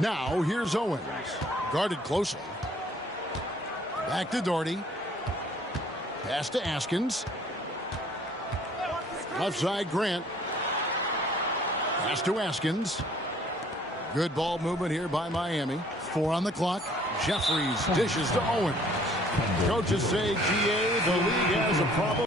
Now here's Owens. Guarded closely. Back to Doherty. Pass to Askins. Left side, Grant. Pass to Askins. Good ball movement here by Miami. 4 on the clock. Jeffries dishes to Owens. Coaches say, GA, the league has a problem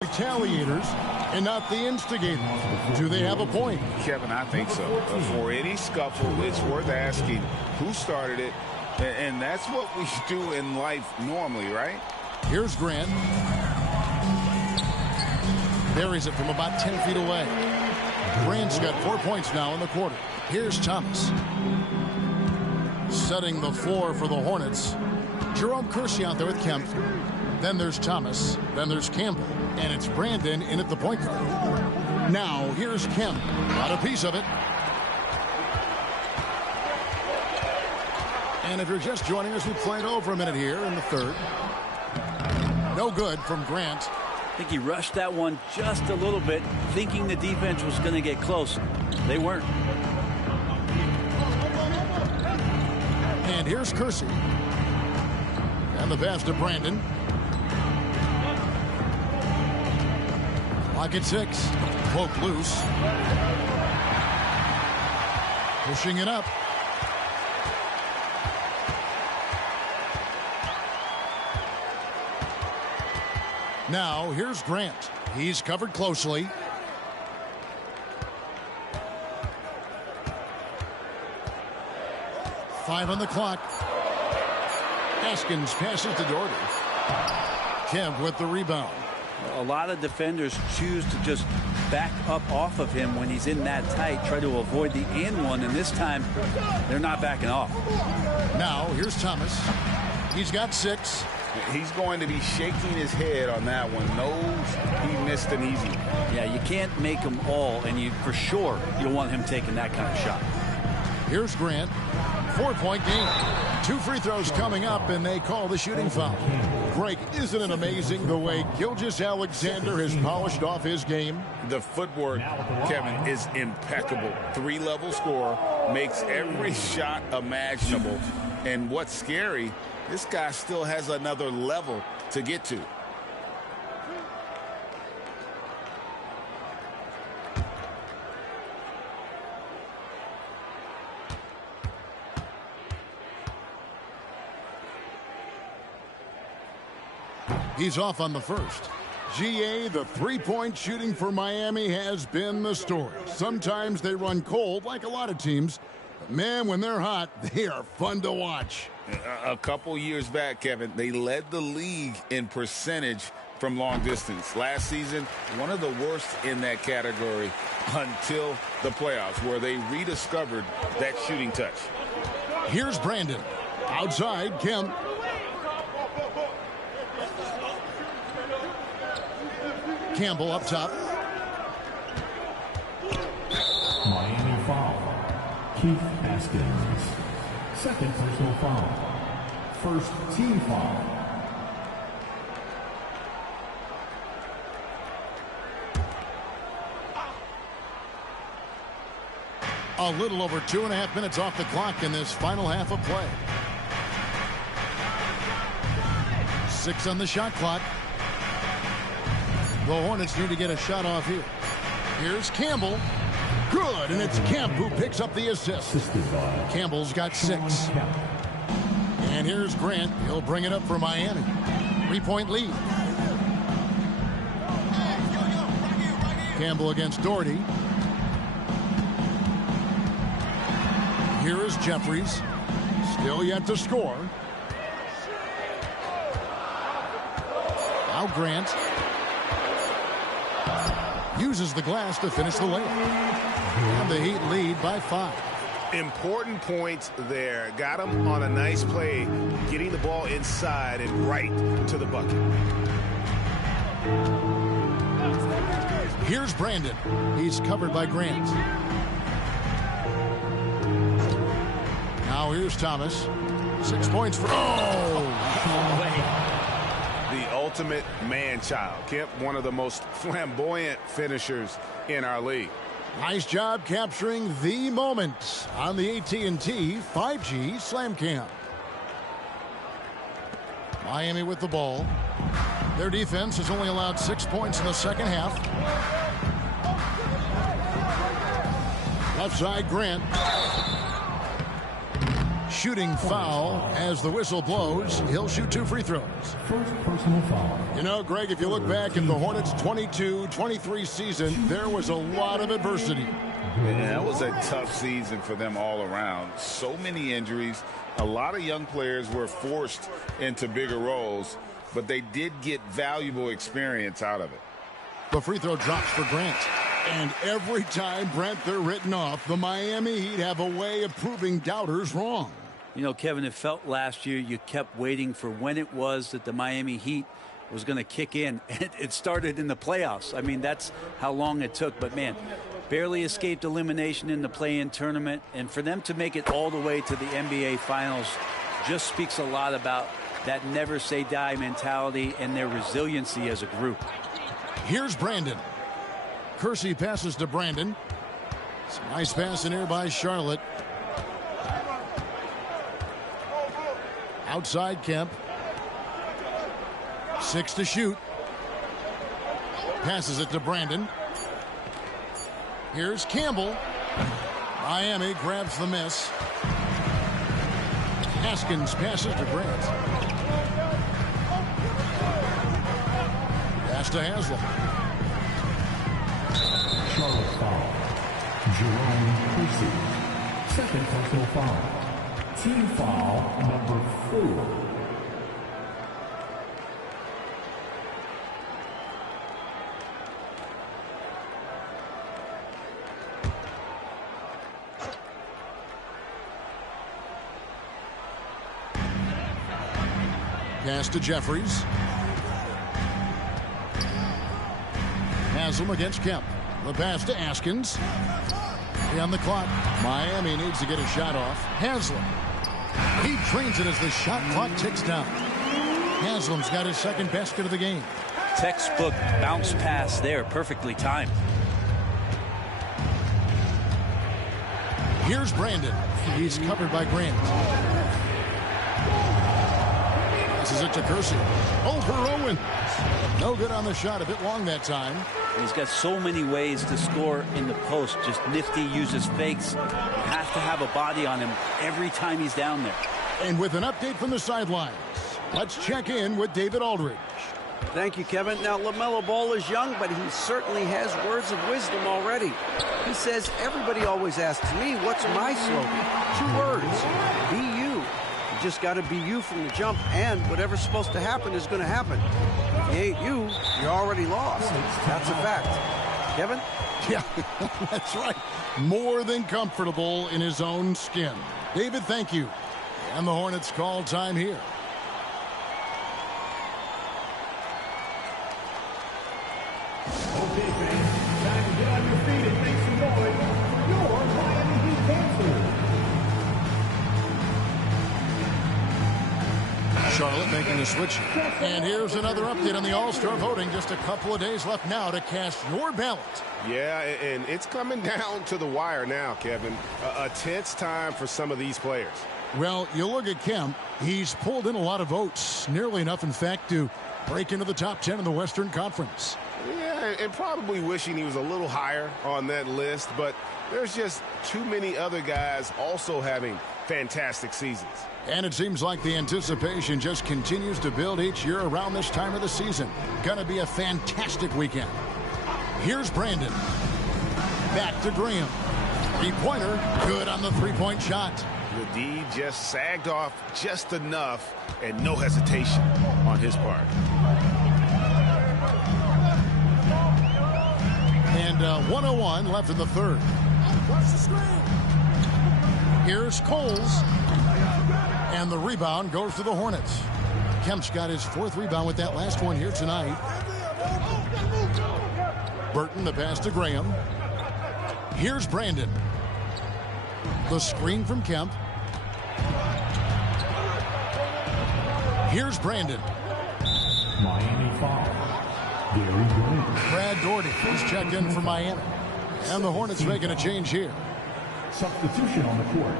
with retaliators and not the instigators. Do they have a point? Kevin, I think so. For any scuffle, it's worth asking who started it, and that's what we do in life normally, right? Here's Grant. Buries it from about 10 feet away. Grant's got 4 points now in the quarter. Here's Thomas. Setting the floor for the Hornets. Jerome Kersey out there with Kemp. Then there's Thomas. Then there's Campbell. And it's Brandon in at the point guard. Now here's Kemp. Got a piece of it. And if you're just joining us, we played over a minute here in the third. No good from Grant. I think he rushed that one just a little bit, thinking the defense was going to get close. They weren't. And here's Kersey. And the pass to Brandon. Clock at 6. Cloak loose. Pushing it up. Now here's Grant. He's covered closely. Five on the clock. Askins passes to Doherty. Kemp with the rebound. A lot of defenders choose to just back up off of him when he's in that tight, try to avoid the and one, and this time they're not backing off. Now here's Thomas. He's got 6. He's going to be shaking his head on that one. Knows he missed an easy one. Yeah, you can't make them all, and you for sure you'll want him taking that kind of shot. Here's Grant. 4-point game. 2 free throws coming up, and they call the shooting foul. Greg, isn't it amazing the way Gilgeous-Alexander has polished off his game? The footwork, Kevin, is impeccable. 3-level scorer, makes every shot imaginable. And what's scary, this guy still has another level to get to. He's off on the first. GA, the 3-point shooting for Miami has been the story. Sometimes they run cold like a lot of teams. But man, when they're hot, they are fun to watch. A couple years back, Kevin, they led the league in percentage from long distance. Last season, one of the worst in that category until the playoffs, where they rediscovered that shooting touch. Here's Brandon. Outside, Kemp. Campbell up top. Miami foul. Keith Askins. Second personal foul. First team foul. A little over 2.5 minutes off the clock in this final half of play. 6 on the shot clock. The Hornets need to get a shot off here. Here's Campbell. Good, and it's Kemp who picks up the assist. Campbell's got 6. And here's Grant. He'll bring it up for Miami. 3-point lead. Campbell against Doherty. Here is Jeffries. Still yet to score. Now Grant uses the glass to finish the layup. And the Heat lead by 5. Important points there. Got him on a nice play, getting the ball inside and right to the bucket. Here's Brandon. He's covered by Grant. Now here's Thomas. 6 points for... The ultimate man-child. Kemp, one of the most flamboyant finishers in our league. Nice job capturing the moment on the AT&T 5G Slam Cam. Miami with the ball. Their defense has only allowed 6 points in the second half. Left side, Grant. Shooting foul as the whistle blows. He'll shoot 2 free throws. First personal foul. You know, Greg, if you look back at the Hornets' 22-23 season, there was a lot of adversity. Yeah, that was a tough season for them all around. So many injuries. A lot of young players were forced into bigger roles, but they did get valuable experience out of it. The free throw drops for Grant. And every time, Brent, they're written off, the Miami Heat have a way of proving doubters wrong. You know, Kevin, it felt last year you kept waiting for when it was that the Miami Heat was going to kick in. It started in the playoffs. I mean, that's how long it took. But, man, barely escaped elimination in the play-in tournament. And for them to make it all the way to the NBA Finals just speaks a lot about that never-say-die mentality and their resiliency as a group. Here's Brandon. Kersey passes to Brandon. It's a nice pass in here by Charlotte. Outside Kemp. 6 to shoot. Passes it to Brandon. Here's Campbell. Miami grabs the miss. Haskins passes to Grant. Pass to Haslam. Charlotte foul. Jerome Kersey. Second personal foul. Team foul number 4. Pass to Jeffries. Haslam against Kemp. The pass to Askins. 3 on the clock. Miami needs to get a shot off. Haslam. He trains it as the shot clock ticks down. Haslam's got his second basket of the game. Textbook bounce pass there, perfectly timed. Here's Brandon. He's covered by Grant. This is it to Kersey. Over Owens. No good on the shot. A bit long that time. He's got so many ways to score in the post. Just nifty, uses fakes. You have to have a body on him every time he's down there. And with an update from the sidelines, let's check in with David Aldridge. Thank you, Kevin. Now, LaMelo Ball is young, but he certainly has words of wisdom already. He says, everybody always asks me, what's my slogan? 2 words, be you. You just got to be you from the jump, and whatever's supposed to happen is going to happen. If you ain't you, you're already lost. That's a fact. Kevin? Yeah, that's right. More than comfortable in his own skin. David, thank you. And the Hornets call time here. Okay, fans, time to get on your feet and make some noise for your Miami Heat Panthers. Charlotte making a switch. And here's another update on the All-Star voting. Just a couple of days left now to cast your ballot. Yeah, and it's coming down to the wire now, Kevin. A tense time for some of these players. Well, you look at Kemp. He's pulled in a lot of votes. Nearly enough, in fact, to break into the top 10 in the Western Conference. Yeah, and probably wishing he was a little higher on that list, but there's just too many other guys also having fantastic seasons. And it seems like the anticipation just continues to build each year around this time of the season. Gonna be a fantastic weekend. Here's Brandon. Back to Graham. 3-pointer, good on the 3-point shot. The D just sagged off just enough, and no hesitation on his part. And 1:01 left in the third. Here's Coles. And the rebound goes to the Hornets. Kemp's got his 4th rebound with that last one here tonight. Burton, the pass to Graham. Here's Brandon. The screen from Kemp. Here's Brandon. Miami foul. Gary Grant. Brad Doherty, he's checked in for Miami. And the Hornets making a change here. Substitution on the court.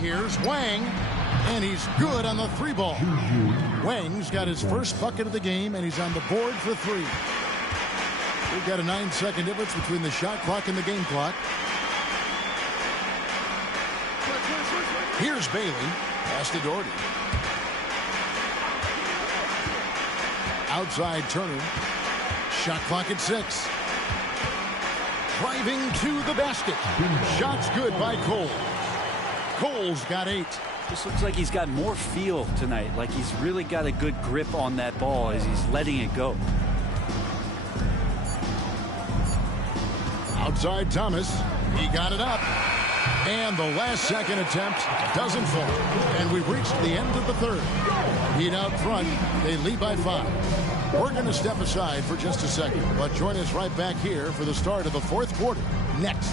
Here's Wang, and he's good on the 3-ball. Wang's got his first bucket of the game, and he's on the board for 3. We've got a 9-second difference between the shot clock and the game clock. Here's Bailey. Pass to Doherty. Outside Turner. Shot clock at 6. Driving to the basket. Shot's good by Cole. Cole's got 8. This looks like he's got more feel tonight. Like he's really got a good grip on that ball as he's letting it go. Outside Thomas. He got it up. And the last second attempt doesn't fall. And we've reached the end of the third. Heat out front. They lead by 5. We're going to step aside for just a second, but join us right back here for the start of the fourth quarter next.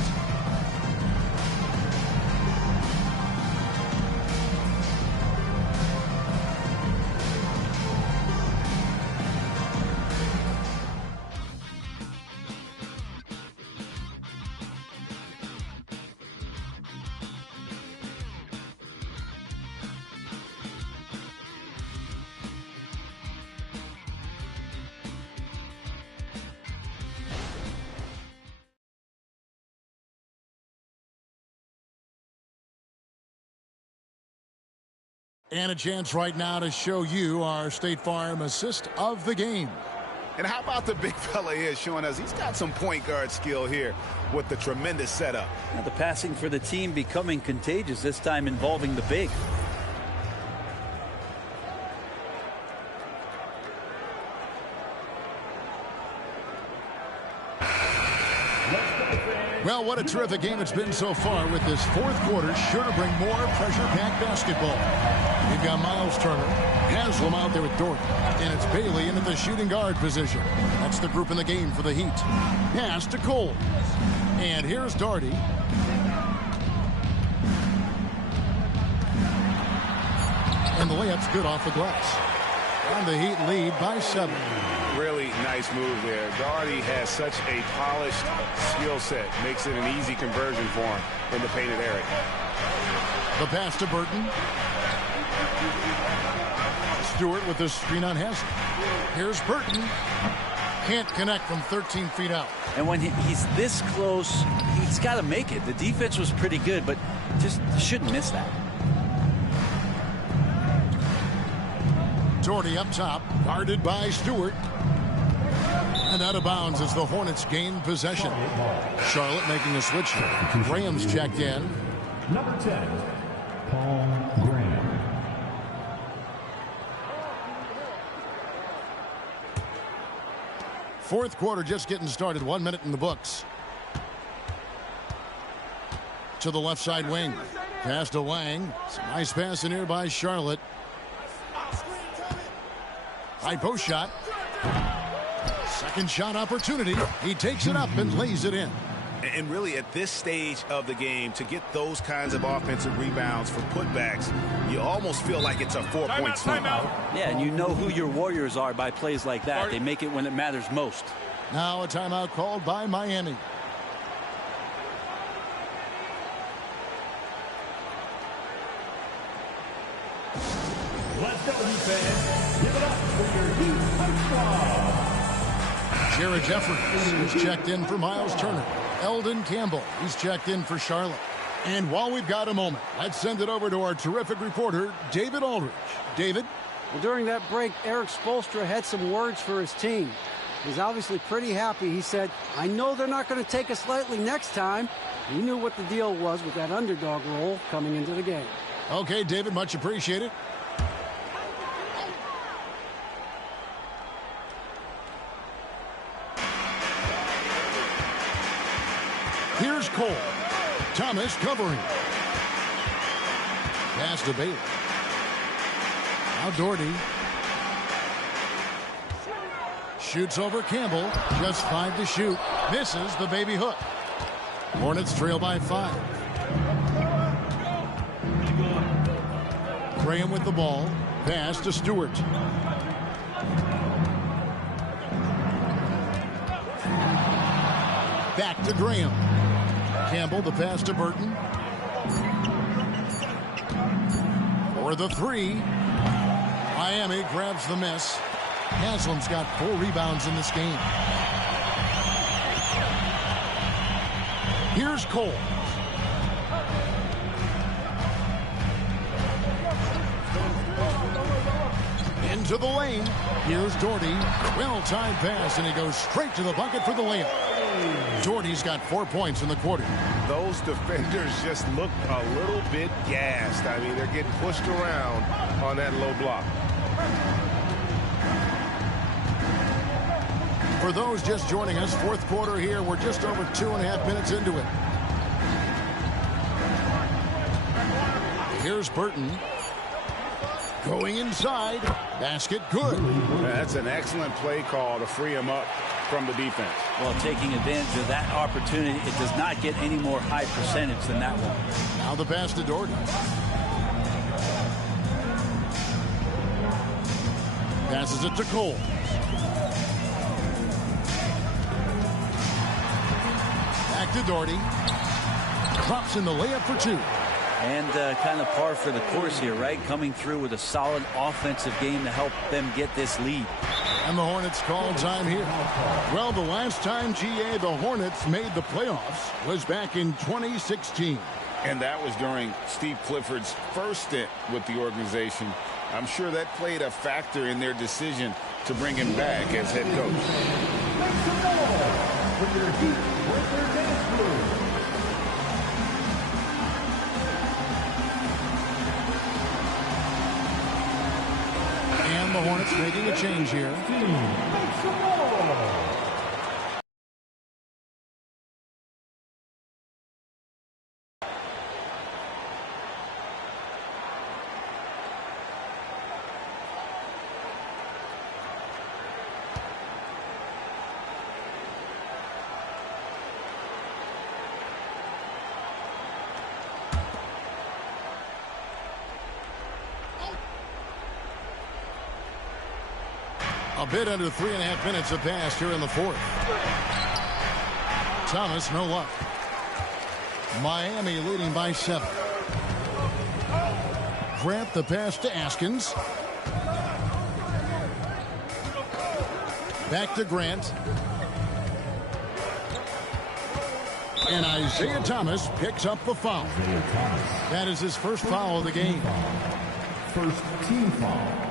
And a chance right now to show you our State Farm assist of the game. And how about the big fella here showing us he's got some point guard skill here with the tremendous setup. Now the passing for the team becoming contagious, this time involving the big. Well, what a terrific game it's been so far with this fourth quarter. Sure to bring more pressure-packed basketball. We've got Miles Turner, Haslam out there with Doherty, and it's Bailey into the shooting guard position. That's the group in the game for the Heat. Pass to Cole. And here's Doherty. And the layup's good off the glass. And the Heat lead by 7. Really nice move there. Doherty has such a polished skill set. Makes it an easy conversion for him in the painted area. The pass to Burton. Stewart with the screen on Haslam. Here's Burton. Can't connect from 13 feet out. And when he's this close, he's got to make it. The defense was pretty good, but just shouldn't miss that. Doherty up top, guarded by Stewart. And out of bounds as the Hornets gain possession. Charlotte making a switch here. Graham's checked in. Number 10, Paul Graham. Fourth quarter just getting started. 1 minute in the books. To the left side wing. Pass to Wang. Some nice pass in here by Charlotte. High post shot. Second shot opportunity. He takes it up and lays it in. And really at this stage of the game, to get those kinds of offensive rebounds for putbacks, you almost feel like it's a 4-point swing. Yeah, and you know who your Warriors are by plays like that. They make it when it matters most. Now a timeout called by Miami. Let's go, defense. Give it up for your Heat High Squad. Jared Jeffries is checked in for Miles Turner. Eldon Campbell, he's checked in for Charlotte. And while we've got a moment, let's send it over to our terrific reporter, David Aldridge. David? Well, during that break, Eric Spoelstra had some words for his team. He's obviously pretty happy. He said, I know they're not going to take us lightly next time. He knew what the deal was with that underdog role coming into the game. Okay, David, much appreciated. Here's Cole. Thomas covering. Pass to Bailey. Now Doherty. Shoots over Campbell. Just 5 to shoot. Misses the baby hook. Hornets trail by 5. Graham with the ball. Pass to Stewart. Back to Graham. Campbell, the pass to Burton. For the three. Miami grabs the miss. Haslam's got 4 rebounds in this game. Here's Cole. Into the lane. Here's Doherty. Well-timed pass, and he goes straight to the bucket for the layup. Doherty's got 4 points in the quarter. Those defenders just look a little bit gassed. I mean, they're getting pushed around on that low block. For those just joining us, fourth quarter here. We're just over 2.5 minutes into it. Here's Burton. Going inside. Basket good. That's an excellent play call to free him up from the defense. Well, taking advantage of that opportunity, it does not get any more high percentage than that one. Now the pass to Doherty. Passes it to Cole. Back to Doherty. Drops in the layup for 2. And kind of par for the course here, right? Coming through with a solid offensive game to help them get this lead. And the Hornets call time here. Well, the last time, GA, the Hornets made the playoffs was back in 2016. And that was during Steve Clifford's first stint with the organization. I'm sure that played a factor in their decision to bring him back as head coach. Make some noise for your Heat Breaker dance crew. And the Hornets making a change here. Make some noise. A bit under 3.5 minutes have passed here in the fourth. Thomas, no luck. Miami leading by 7. Grant the pass to Askins. Back to Grant. And Isaiah Thomas picks up the foul. That is his first foul of the game. First team foul.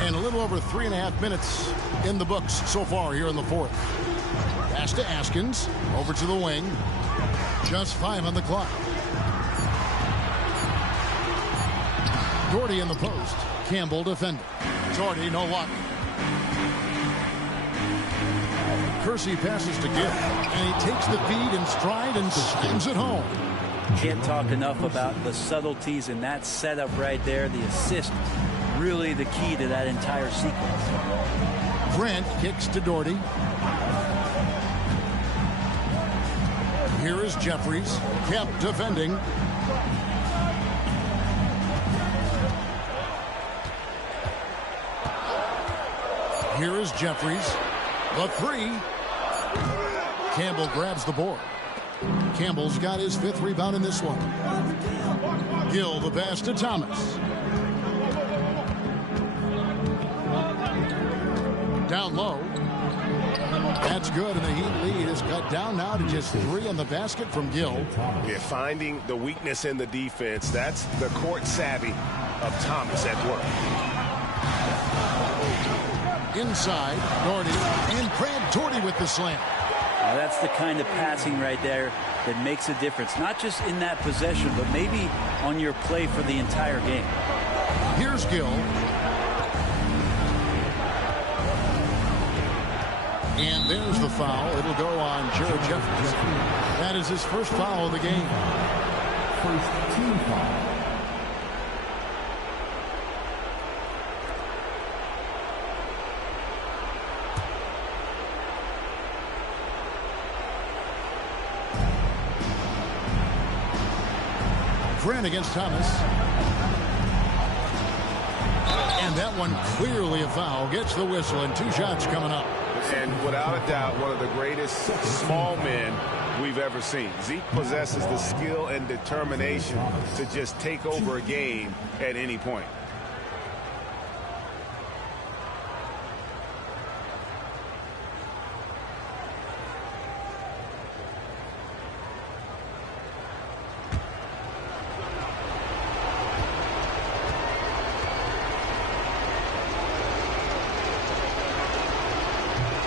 And a little over 3.5 minutes in the books so far here in the fourth. Pass to Askins. Over to the wing. Just 5 on the clock. Doherty in the post. Campbell defending. Doherty, no luck. Kersey passes to Gill. And he takes the feed in stride and slams it home. Can't talk enough about the subtleties in that setup right there. The assist, really the key to that entire sequence. Grant kicks to Doherty. Here is Jeffries. Kept defending. Here is Jeffries. The 3. Campbell grabs the board. Campbell's got his 5th rebound in this one. Gill the pass to Thomas. Down low. That's good, and the Heat lead is cut down now to just 3 on the basket from Gill. Yeah, finding the weakness in the defense. That's the court savvy of Thomas at work. Inside, Doherty, and Brad Doherty with the slam. Now that's the kind of passing right there that makes a difference, not just in that possession, but maybe on your play for the entire game. Here's Gill. And there's the foul. It'll go on Jared Jeffries. That is his first foul of the game. First team foul. Grant against Thomas. And that one clearly a foul. Gets the whistle, and 2 shots coming up. And without a doubt, one of the greatest small men we've ever seen. Zeke possesses the skill and determination to just take over a game at any point.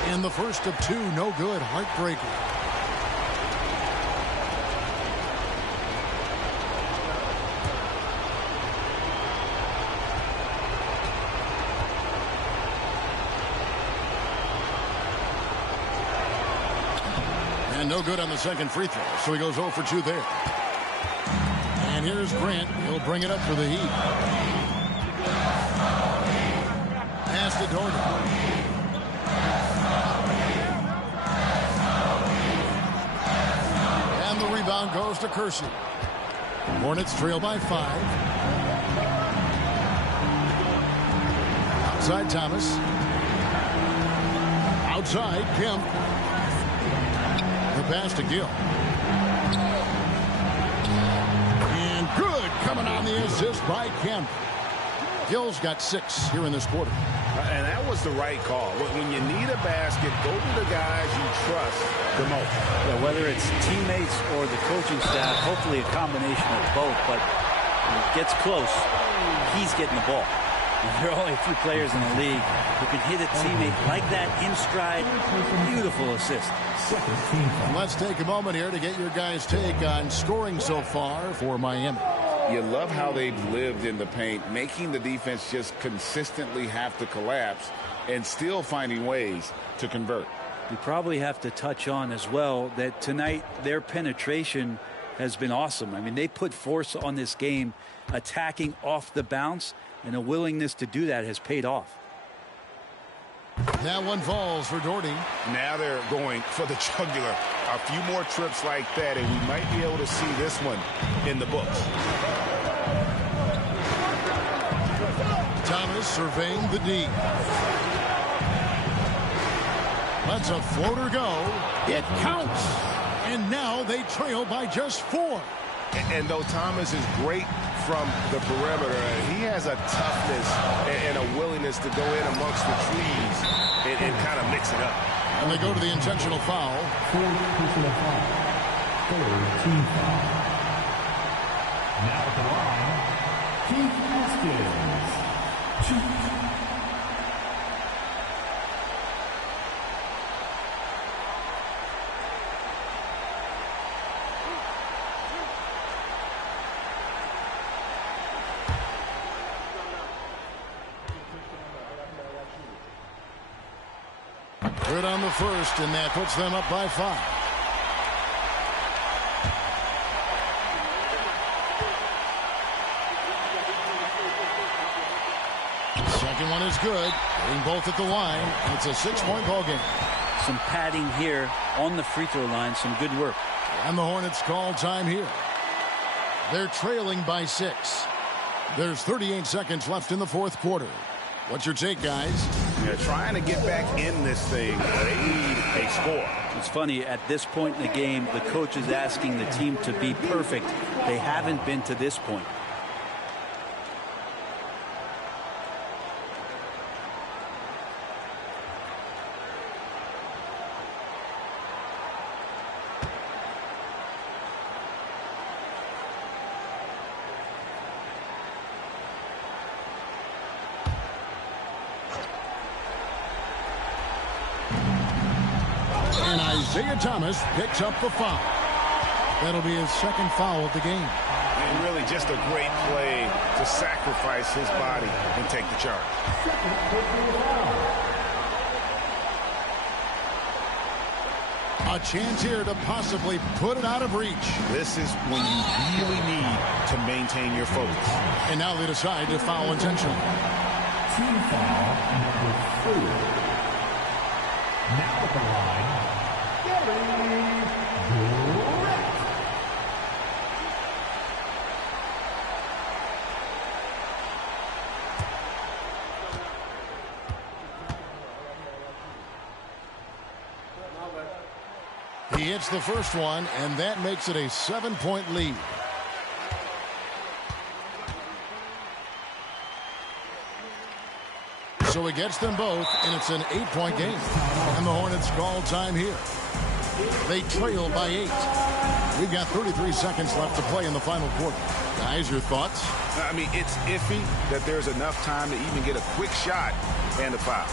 And the first of 2, no good. Heartbreaker. And no good on the second free throw, so he goes 0 for 2 there. And here's Grant. He'll bring it up for the Heat. Pass to Dorton. And the rebound goes to Kersey. Hornets trail by 5. Outside Thomas. Outside Kemp. The pass to Gill. And good coming on the assist by Kemp. Gill's got 6 here in this quarter. And that was the right call. When you need a basket, go to the guys you trust the most. Yeah, whether it's teammates or the coaching staff, hopefully a combination of both. But when it gets close, he's getting the ball. And there are only a few players in the league who can hit a teammate like that in stride. Beautiful assist. And let's take a moment here to get your guys' take on scoring so far for Miami. You love how they've lived in the paint, making the defense just consistently have to collapse and still finding ways to convert. We probably have to touch on as well that tonight their penetration has been awesome. I mean, they put force on this game, attacking off the bounce, and a willingness to do that has paid off. That one falls for Doherty. Now they're going for the jugular. A few more trips like that, and we might be able to see this one in the books. Thomas surveying the D. Lets a floater go. It counts. And now they trail by just 4. And though Thomas is great from the perimeter, he has a toughness and a willingness to go in amongst the trees and kind of mix it up. And they go to the intentional foul. 4th personal foul. 3rd team foul. Now at the line, Keith Haskins. Good on the first, and that puts them up by 5. Second one is good. Getting both at the line, and it's a 6-point ball game. Some padding here on the free throw line. Some good work. And the Hornets call time here. They're trailing by 6. There's 38 seconds left in the 4th quarter. What's your take, guys? They're trying to get back in this thing. They need a score. It's funny, at this point in the game, the coach is asking the team to be perfect. They haven't been to this point. And Isaiah Thomas picks up the foul. That'll be his 2nd foul of the game. And really just a great play to sacrifice his body and take the charge. A chance here to possibly put it out of reach. This is when you really need to maintain your focus. And now they decide to foul intentionally. Team foul number 4. Now at the line, Gary Grant. He hits the first one, and that makes it a 7-point lead. So he gets them both, and it's an 8-point game. And the Hornets call time here. They trail by 8. We've got 33 seconds left to play in the final quarter. Guys, your thoughts? I mean, it's iffy that there's enough time to even get a quick shot and a foul.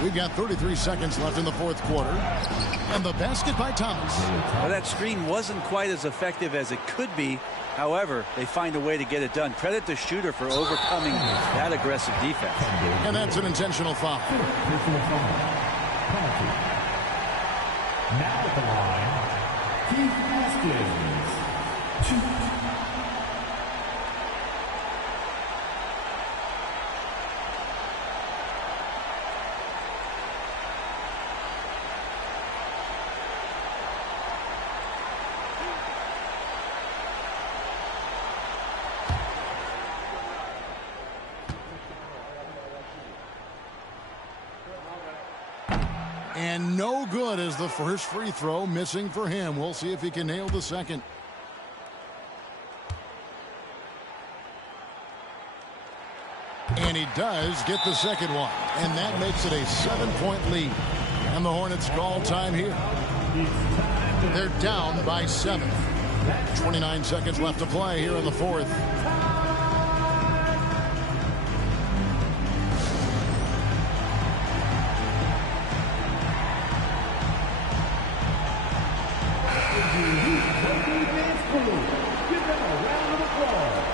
We've got 33 seconds left in the fourth quarter. And the basket by Thomas. Well, that screen wasn't quite as effective as it could be. However, they find a way to get it done. Credit the shooter for overcoming that aggressive defense. And that's an intentional foul. Now at the line, Keith Haskins. And no good as the first free throw missing for him. We'll see if he can nail the second. And he does get the second one. And that makes it a 7-point lead. And the Hornets call time here. They're down by 7. 29 seconds left to play here in the fourth. Give them a round of applause.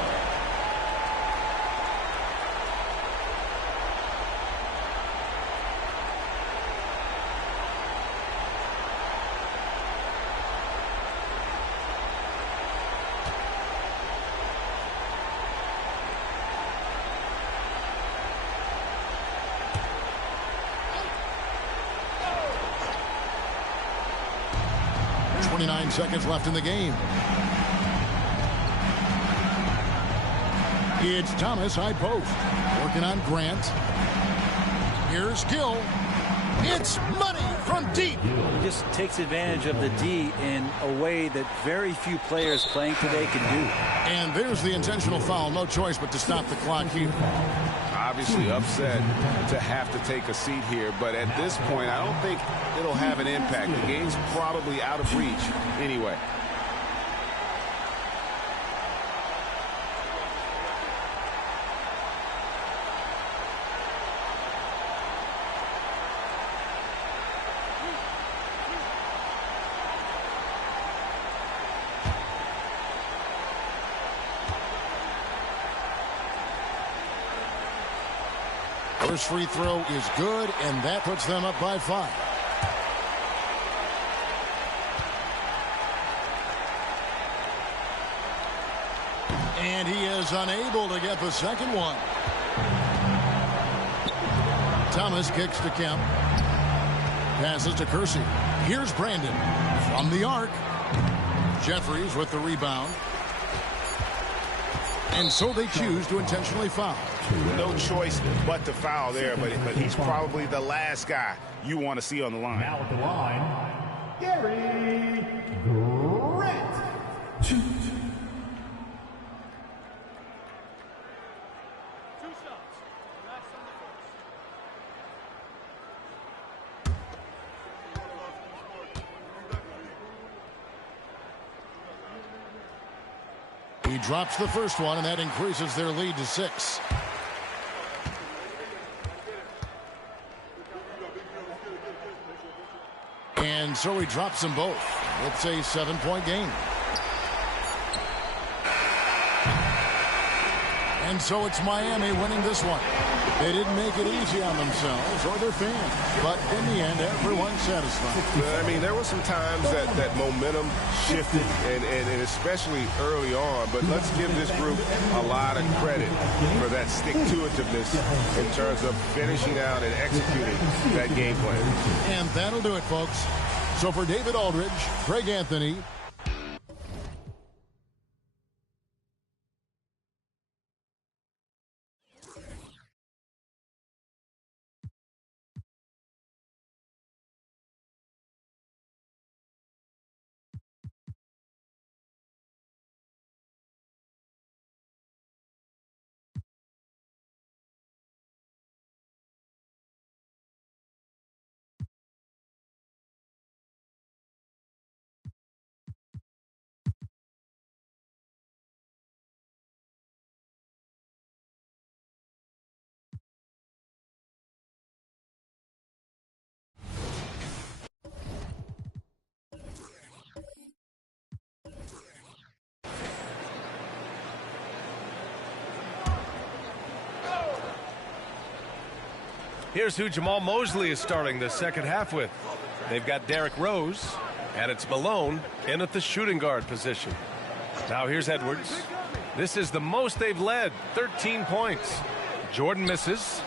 Seconds left in the game. It's Thomas, high post. Working on Grant. Here's Gill. It's money from deep. He just takes advantage of the D in a way that very few players playing today can do. And there's the intentional foul. No choice but to stop the clock here. Obviously upset to have to take a seat here, but at this point, I don't think it'll have an impact. The game's probably out of reach anyway. First free throw is good, and that puts them up by 5. And he is unable to get the second one. Thomas kicks to Kemp. Passes to Kersey. Here's Brandon from the arc. Jeffries with the rebound. And so they choose to intentionally foul. No choice but to foul there, but he's probably the last guy you want to see on the line. Now at the line, Gary Grant. He drops the first one, and that increases their lead to 6. And so he drops them both. It's a 7-point game. And so it's Miami winning this one. They didn't make it easy on themselves or their fans, but in the end, everyone's satisfied. I mean, there were some times that momentum shifted, and especially early on, but let's give this group a lot of credit for that stick-to-itiveness in terms of finishing out and executing that game plan. And that'll do it, folks. So for David Aldridge, Craig Anthony, Here's who Jamal Mosley is starting the second half with. They've got Derrick Rose, and it's Malone in at the shooting guard position. Now here's Edwards. This is the most they've led, 13 points. Jordan misses.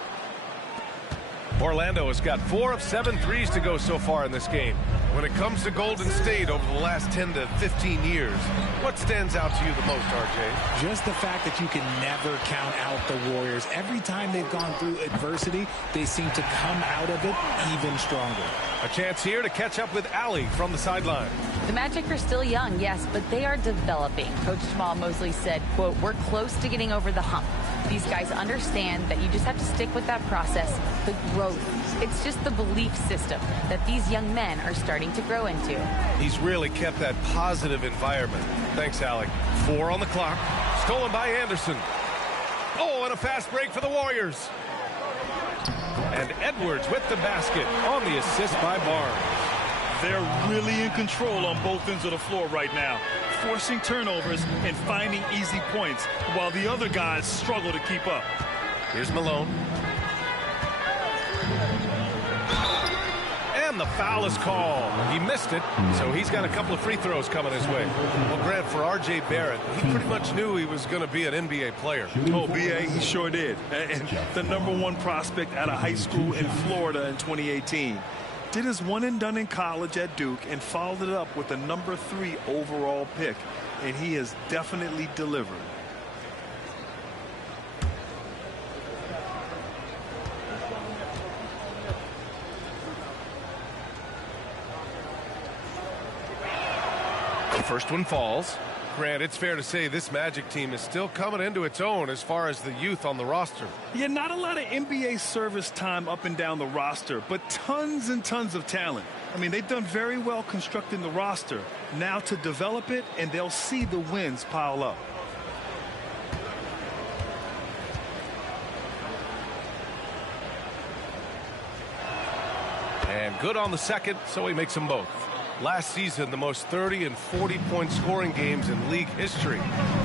Orlando has got 4 of 7 threes to go so far in this game. When it comes to Golden State over the last 10 to 15 years, what stands out to you the most, RJ? Just the fact that you can never count out the Warriors. Every time they've gone through adversity, they seem to come out of it even stronger. A chance here to catch up with Allie from the sideline. The Magic are still young, yes, but they are developing. Coach Jamal Mosley said, quote, "We're close to getting over the hump. These guys understand that you just have to stick with that process, the growth. It's just the belief system that these young men are starting to grow into." He's really kept that positive environment. Thanks, Alec. 4 on the clock. Stolen by Anderson. Oh, and a fast break for the Warriors. And Edwards with the basket on the assist by Barnes. They're really in control on both ends of the floor right now, forcing turnovers and finding easy points while the other guys struggle to keep up. Here's Malone. And the foul is called. He missed it, so he's got a couple of free throws coming his way. Well, Grant, for R.J. Barrett, he pretty much knew he was going to be an NBA player. Oh, B.A., he sure did. And the #1 prospect out of high school in Florida in 2018. Did his one and done in college at Duke and followed it up with the #3 overall pick. And he has definitely delivered. The first one falls. Grant, it's fair to say this Magic team is still coming into its own as far as the youth on the roster. Yeah, not a lot of NBA service time up and down the roster, but tons and tons of talent. I mean, they've done very well constructing the roster. Now to develop it, and they'll see the wins pile up. And good on the second, so he makes them both. Last season, the most 30 and 40-point scoring games in league history.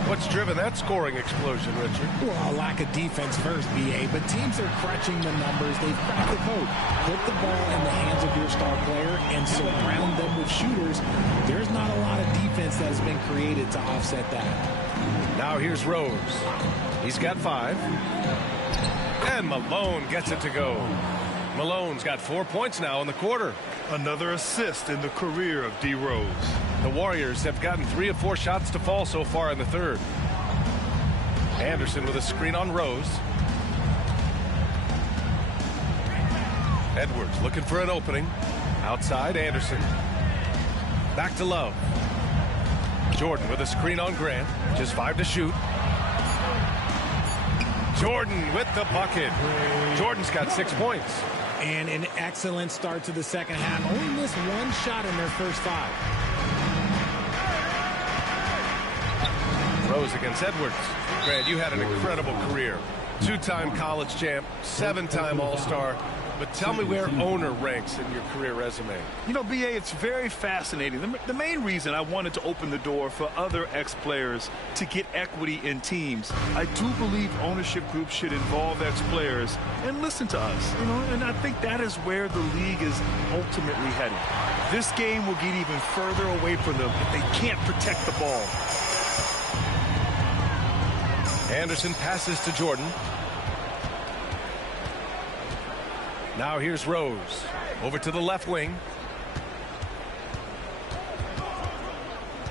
What's driven that scoring explosion, Richard? Well, a lack of defense first, B.A., but teams are crunching the numbers. They've cracked the code. Put the ball in the hands of your star player and surround them with shooters. There's not a lot of defense that has been created to offset that. Now here's Rose. He's got 5. And Malone gets it to go. Malone's got 4 points now in the quarter. Another assist in the career of D. Rose. The Warriors have gotten 3 of 4 shots to fall so far in the third. Anderson with a screen on Rose. Edwards looking for an opening. Outside, Anderson. Back to Love. Jordan with a screen on Grant. Just 5 to shoot. Jordan with the bucket. Jordan's got 6 points. And an excellent start to the second half. Only missed 1 shot in their first 5. Rose against Edwards. Grant, you had an incredible career. 2-time college champ, 7-time All-Star. But tell me where owner ranks in your career resume. You know, BA, it's very fascinating. The main reason I wanted to open the door for other ex-players to get equity in teams, I do believe ownership groups should involve ex-players and listen to us. You know, and I think that is where the league is ultimately heading. This game will get even further away from them if they can't protect the ball. Anderson passes to Jordan. Now here's Rose. Over to the left wing.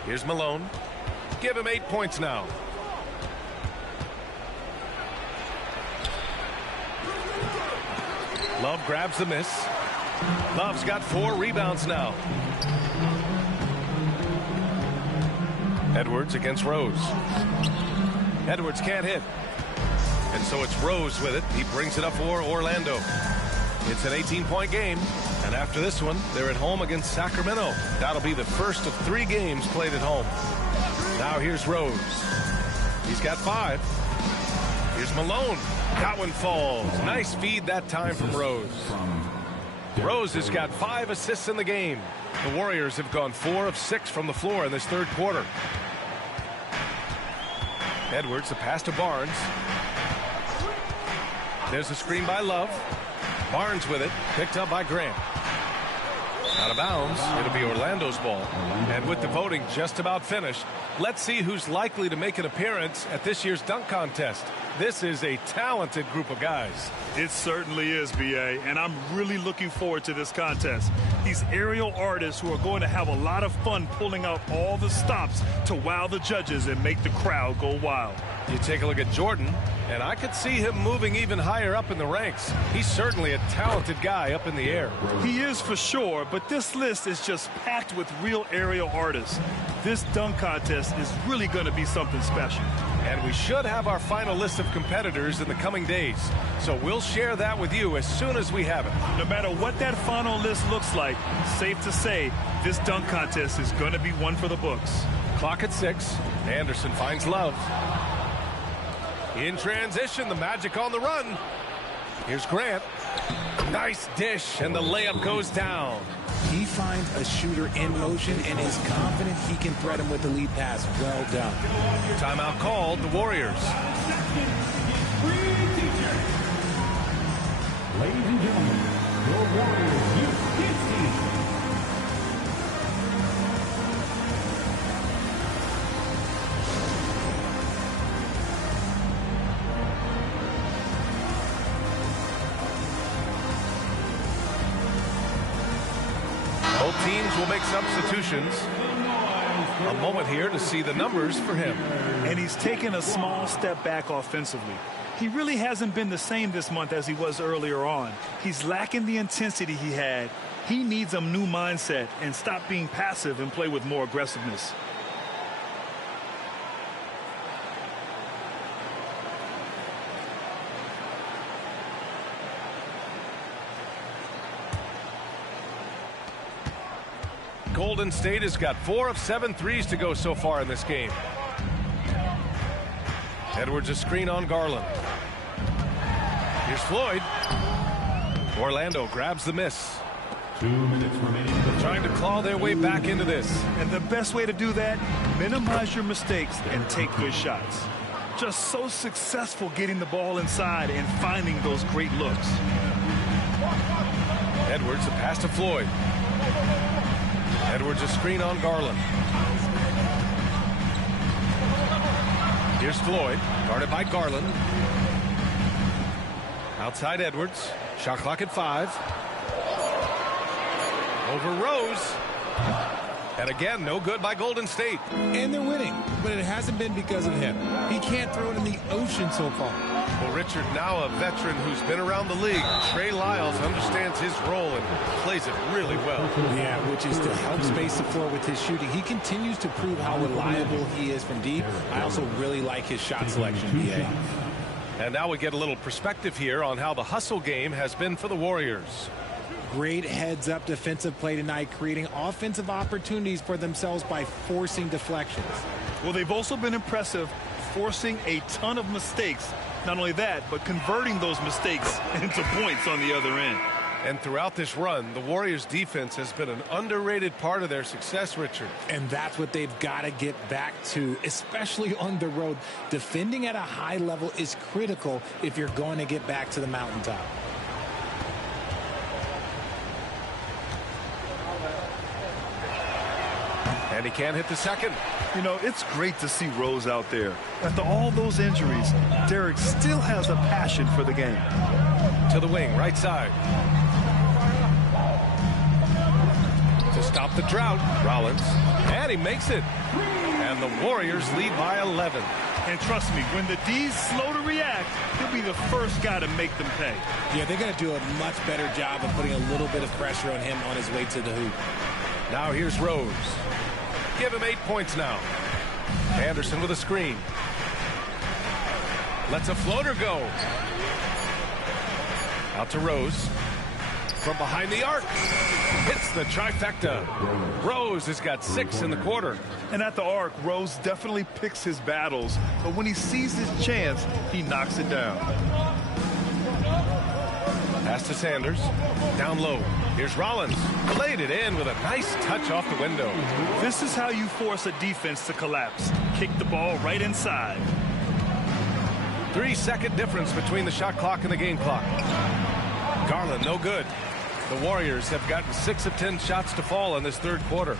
Here's Malone. Give him 8 points now. Love grabs the miss. Love's got 4 rebounds now. Edwards against Rose. Edwards can't hit. And so it's Rose with it. He brings it up for Orlando. It's an 18-point game. And after this one, they're at home against Sacramento. That'll be the first of 3 games played at home. Now here's Rose. He's got 5. Here's Malone. That one falls. Nice feed that time from Rose. Rose has got 5 assists in the game. The Warriors have gone 4 of 6 from the floor in this third quarter. Edwards, the pass to Barnes. There's a screen by Love. Barnes with it, picked up by Grant. Out of bounds, it'll be Orlando's ball. And with the voting just about finished, let's see who's likely to make an appearance at this year's dunk contest. This is a talented group of guys. It certainly is, BA, and I'm really looking forward to this contest. These aerial artists who are going to have a lot of fun pulling out all the stops to wow the judges and make the crowd go wild. You take a look at Jordan, and I could see him moving even higher up in the ranks. He's certainly a talented guy up in the air. He is for sure, but this list is just packed with real aerial artists. This dunk contest is really going to be something special. And we should have our final list of competitors in the coming days. So we'll share that with you as soon as we have it. No matter what that final list looks like, safe to say, this dunk contest is going to be one for the books. Clock at 6. Anderson finds Love. In transition, the Magic on the run. Here's Grant. Nice dish, and the layup goes down. He finds a shooter in motion and is confident he can thread him with the lead pass. Well done. Timeout called, the Warriors. Ladies and gentlemen, your Warriors Youth Kids team. Both teams will make substitutions. A moment here to see the numbers for him. And he's taken a small step back offensively. He really hasn't been the same this month as he was earlier on. He's lacking the intensity he had. He needs a new mindset and stop being passive and play with more aggressiveness. Golden State has got 4 of 7 threes to go so far in this game. Edwards a screen on Garland. Here's Floyd. Orlando grabs the miss. 2 minutes remaining. Trying to claw their way back into this. And the best way to do that, minimize your mistakes and take good shots. Just so successful getting the ball inside and finding those great looks. Edwards a pass to Floyd. Edwards a screen on Garland. Here's Floyd, guarded by Garland. Outside Edwards. Shot clock at 5. Over Rose. And again, no good by Golden State. And they're winning, but it hasn't been because of him. He can't throw it in the ocean so far. Well, Richard, now a veteran who's been around the league, Trey Lyles understands his role and plays it really well. Yeah, which is to help space the floor with his shooting. He continues to prove how reliable he is from deep. I also really like his shot selection, BA. And now we get a little perspective here on how the hustle game has been for the Warriors. Great heads-up defensive play tonight, creating offensive opportunities for themselves by forcing deflections. Well, they've also been impressive, forcing a ton of mistakes Not only that, but converting those mistakes into points on the other end. And throughout this run, the Warriors' defense has been an underrated part of their success, Richard. And that's what they've got to get back to, especially on the road. Defending at a high level is critical if you're going to get back to the mountaintop. And he can't hit the second. You know, it's great to see Rose out there. After all those injuries, Derek still has a passion for the game. To the wing, right side. To stop the drought, Rollins. And he makes it. And the Warriors lead by 11. And trust me, when the D's slow to react, he'll be the first guy to make them pay. Yeah, they're going to do a much better job of putting a little bit of pressure on him on his way to the hoop. Now here's Rose. Give him 8 points now. Anderson with a screen. Lets a floater go. Out to Rose. From behind the arc. Hits the trifecta. Rose has got 6 in the quarter. And at the arc, Rose definitely picks his battles, but when he sees his chance, he knocks it down. Pass to Sanders. Down low. Here's Rollins. Played it in with a nice touch off the window. This is how you force a defense to collapse. Kick the ball right inside. 3-second difference between the shot clock and the game clock. Garland, no good. The Warriors have gotten 6 of 10 shots to fall in this third quarter.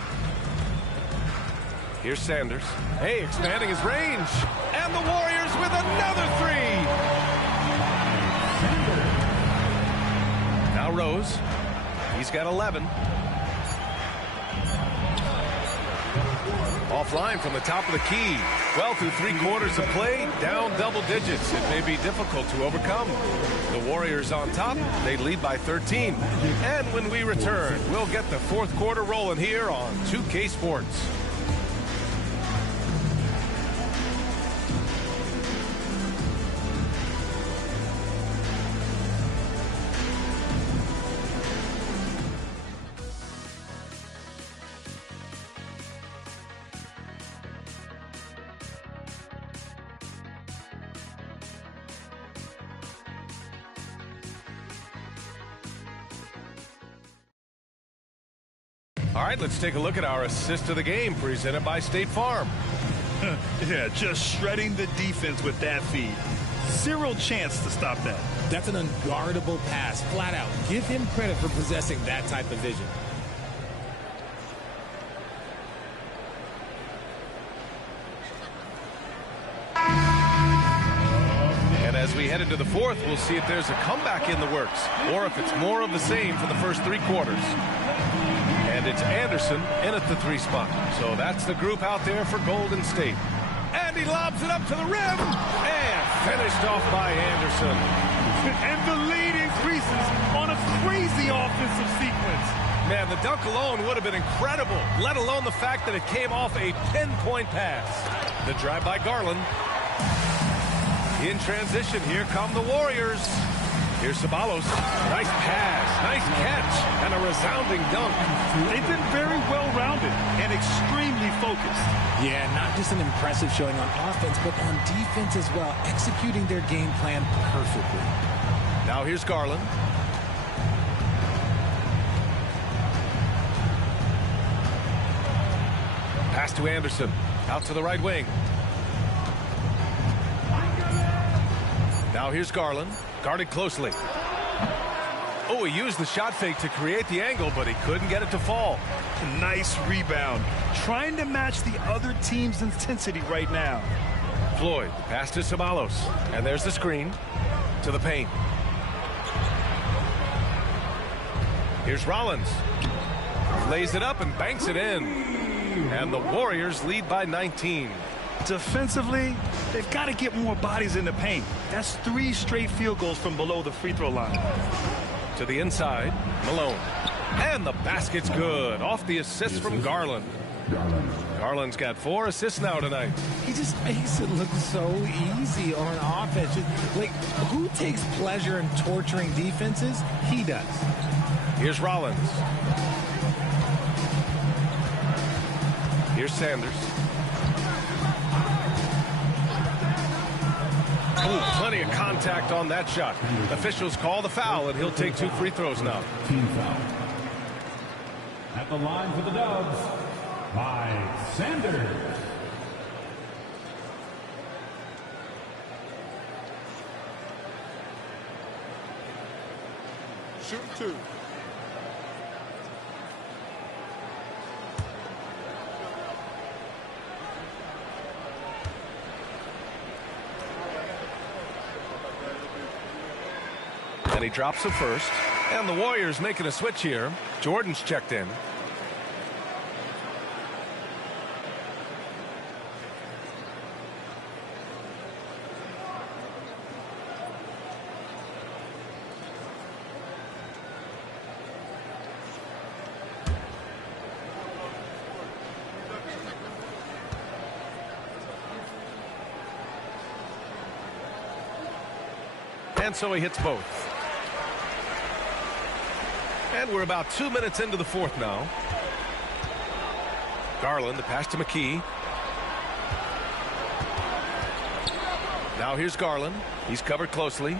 Here's Sanders. Hey, expanding his range. And the Warriors with another 3. Now Rose. He's got 11. Offline from the top of the key. Well, through 3 quarters of play, down double digits. It may be difficult to overcome. The Warriors on top. They lead by 13. And when we return, we'll get the fourth quarter rolling here on 2K Sports. All right, let's take a look at our assist of the game presented by State Farm. Yeah, just shredding the defense with that feed. Zero chance to stop that. That's an unguardable pass, flat out. Give him credit for possessing that type of vision. And as we head into the fourth, we'll see if there's a comeback in the works or if it's more of the same for the first 3 quarters. And it's Anderson in at the 3 spot. So that's the group out there for Golden State. And he lobs it up to the rim. And finished off by Anderson. And the lead increases on a crazy offensive sequence. Man, the dunk alone would have been incredible, let alone the fact that it came off a pinpoint pass. The drive by Garland. In transition, here come the Warriors. Here's Ceballos. Nice pass, nice catch, and a resounding dunk. They've been very well-rounded and extremely focused. Yeah, not just an impressive showing on offense, but on defense as well, executing their game plan perfectly. Now here's Garland. Pass to Anderson. Out to the right wing. Now here's Garland. Guarded closely. Oh, he used the shot fake to create the angle, but he couldn't get it to fall. Nice rebound. Trying to match the other team's intensity right now. Floyd, pass to Ceballos. And there's the screen. To the paint. Here's Rollins. Lays it up and banks it in. And the Warriors lead by 19. Defensively, they've got to get more bodies in the paint. That's 3 straight field goals from below the free throw line. To the inside, Malone. And the basket's good. Off the assist from Garland. Garland's got 4 assists now tonight. He just makes it look so easy on offense. Like, who takes pleasure in torturing defenses? He does. Here's Rollins. Here's Sanders. Oh, plenty of contact on that shot. Officials call the foul, and he'll take 2 free throws now. Team foul. At the line for the Dubs, Mike Sanders. Shoot 2. And he drops it first. And the Warriors making a switch here. Jordan's checked in. And so he hits both. And we're about 2 minutes into the fourth now. Garland, the pass to McKee. Now here's Garland. He's covered closely.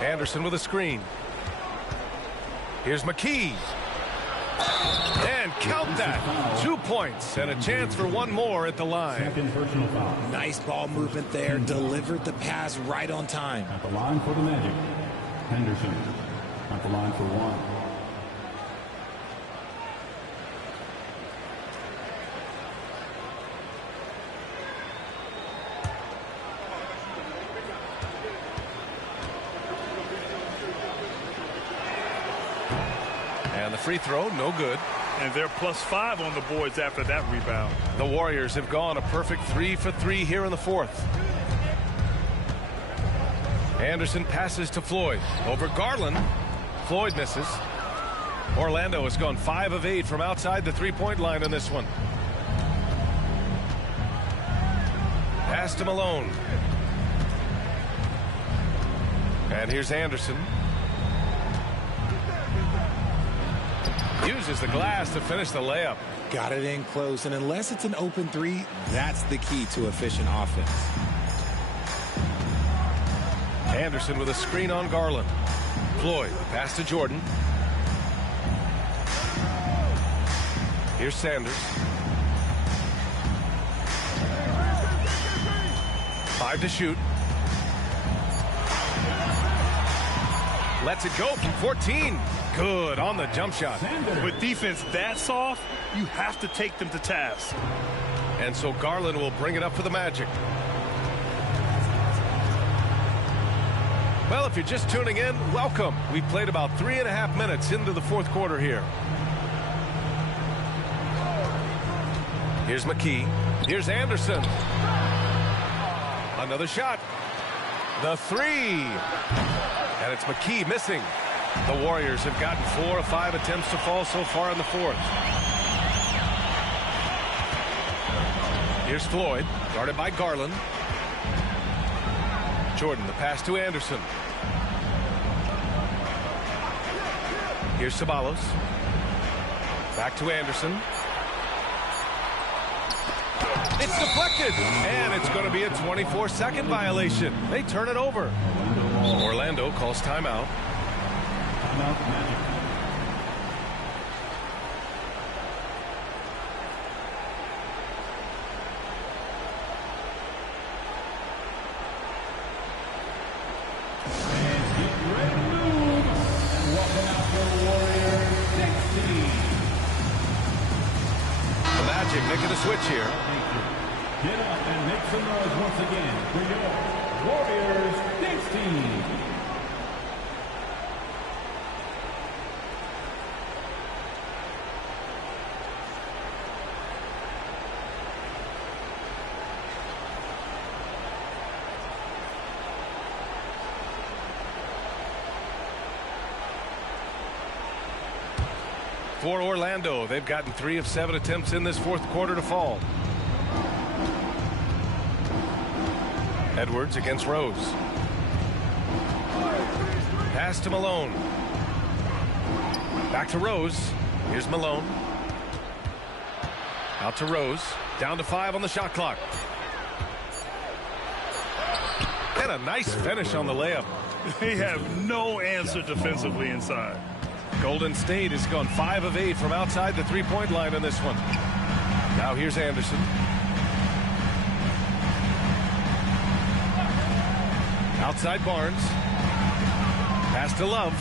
Anderson with a screen. Here's McKee. And count that. 2 points and a chance for one more at the line. Second personal foul. Nice ball movement there. Delivered the pass right on time. At the line for the Magic, Henderson. At the line for 1. And the free throw, no good. And they're +5 on the boards after that rebound. The Warriors have gone a perfect 3 for 3 here in the fourth. Anderson passes to Floyd. Over Garland. Floyd misses. Orlando has gone 5 of 8 from outside the three-point line in this one. Pass to Malone. And here's Anderson. Uses the glass to finish the layup. Got it in close, and unless it's an open 3, that's the key to efficient offense. Anderson with a screen on Garland. Floyd, pass to Jordan. Here's Sanders. 5 to shoot. Lets it go from 14. Good on the jump shot. With defense that soft, you have to take them to task. And so Garland will bring it up for the Magic. Well, if you're just tuning in, welcome. We played about 3.5 minutes into the fourth quarter here. Here's McKee. Here's Anderson. Another shot. The 3. And it's McKee missing. The Warriors have gotten 4 of 5 attempts to fall so far in the fourth. Here's Floyd, guarded by Garland. Jordan, the pass to Anderson. Here's Ceballos. Back to Anderson. It's deflected, and it's going to be a 24-second violation. They turn it over. Orlando calls timeout. The Magic making a switch here. Get up and make some noise once again for your Warriors Knicks team. For Orlando, they've gotten 3 of 7 attempts in this fourth quarter to fall. Edwards against Rose. Pass to Malone. Back to Rose. Here's Malone. Out to Rose. Down to 5 on the shot clock. And a nice finish on the layup. They have no answer defensively inside. Golden State has gone 5 of 8 from outside the three-point line in this one. Now here's Anderson. Outside Barnes. Pass to Love.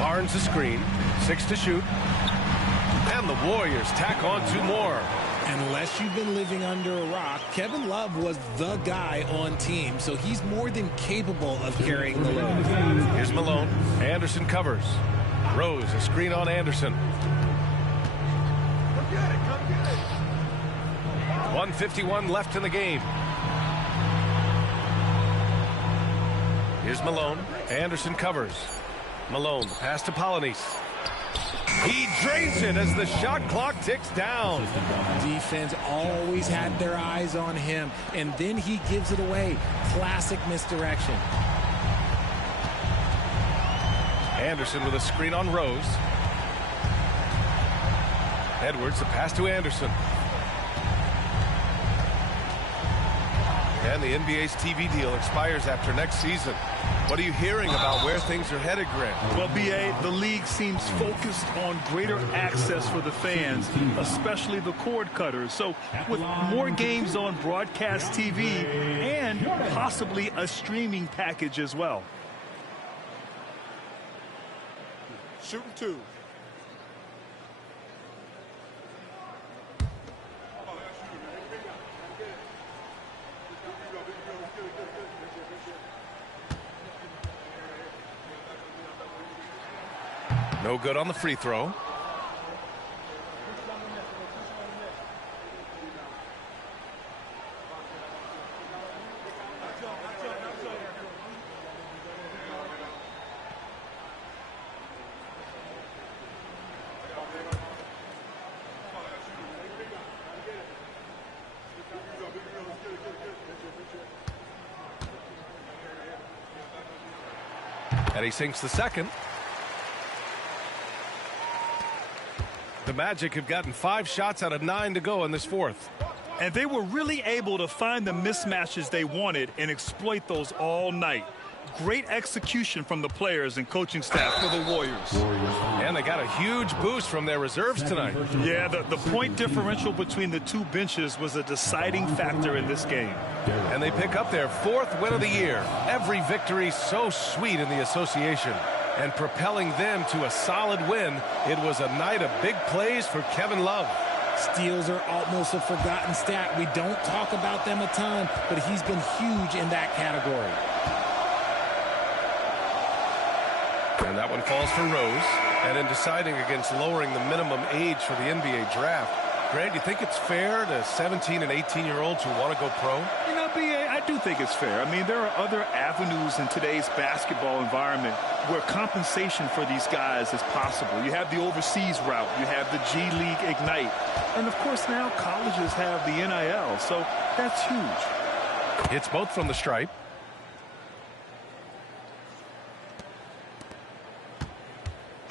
Barnes a screen. 6 to shoot. And the Warriors tack on 2 more. Unless you've been living under a rock, Kevin Love was the guy on team, so he's more than capable of carrying the load. Here's Malone. Anderson covers. Rose, a screen on Anderson. 1:51 left in the game. Here's Malone. Anderson covers. Malone, pass to Polynice. He drains it as the shot clock ticks down. Defense always had their eyes on him, and then he gives it away. Classic misdirection. Anderson with a screen on Rose. Edwards, the pass to Anderson. And the NBA's TV deal expires after next season. What are you hearing about where things are headed, Grant? Well, B.A., the league seems focused on greater access for the fans, especially the cord cutters. So with more games on broadcast TV and possibly a streaming package as well. Shooting 2. No good on the free throw. And he sinks the second. The Magic have gotten 5 shots out of 9 to go in this fourth. And they were really able to find the mismatches they wanted and exploit those all night. Great execution from the players and coaching staff for the Warriors. And they got a huge boost from their reserves tonight. Yeah, the point differential between the 2 benches was a deciding factor in this game. And they pick up their 4th win of the year. Every victory so sweet in the association. And propelling them to a solid win. It was a night of big plays for Kevin Love. Steals are almost a forgotten stat. We don't talk about them a ton, but he's been huge in that category. And that one falls for Rose. And in deciding against lowering the minimum age for the NBA draft, Grant, you think it's fair to 17 and 18-year-olds who want to go pro? You know, B.A., I do think it's fair. I mean, there are other avenues in today's basketball environment where compensation for these guys is possible. You have the overseas route. You have the G League Ignite. And, of course, now colleges have the NIL. So that's huge. It's both from the stripe.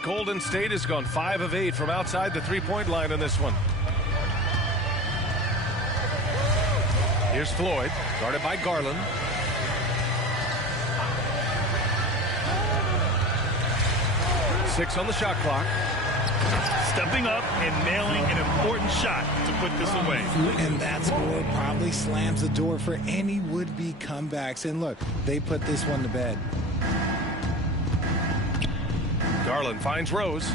Golden State has gone 5 of 8 from outside the three-point line in this one. Here's Floyd, guarded by Garland. Six on the shot clock. Stepping up and nailing an important shot to put this away. And that score probably slams the door for any would-be comebacks. And look, they put this one to bed. Garland finds Rose.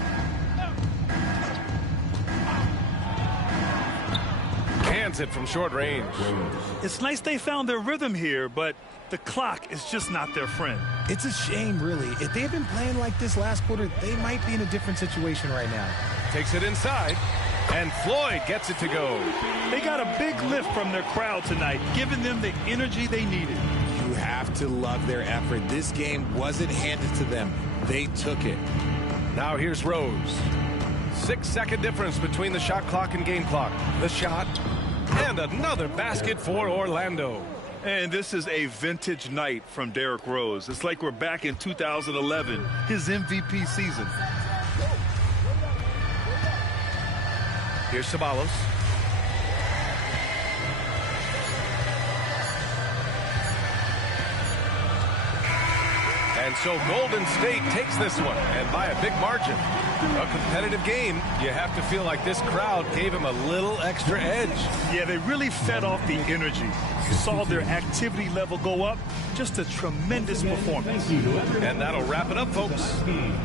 Hands it from short range. It's nice they found their rhythm here, but the clock is just not their friend. It's a shame, really. If they had been playing like this last quarter, they might be in a different situation right now. Takes it inside, and Floyd gets it to go. They got a big lift from their crowd tonight, giving them the energy they needed. You have to love their effort. This game wasn't handed to them. They took it. Now here's Rose. 6-second difference between the shot clock and game clock. The shot, and another basket for Orlando. And this is a vintage night from Derrick Rose. It's like we're back in 2011, his MVP season. Here's Ceballos. And so Golden State takes this one, and by a big margin. A competitive game, you have to feel like this crowd gave him a little extra edge. Yeah, they really fed off the energy. You saw their activity level go up. Just a tremendous performance. And that'll wrap it up, folks.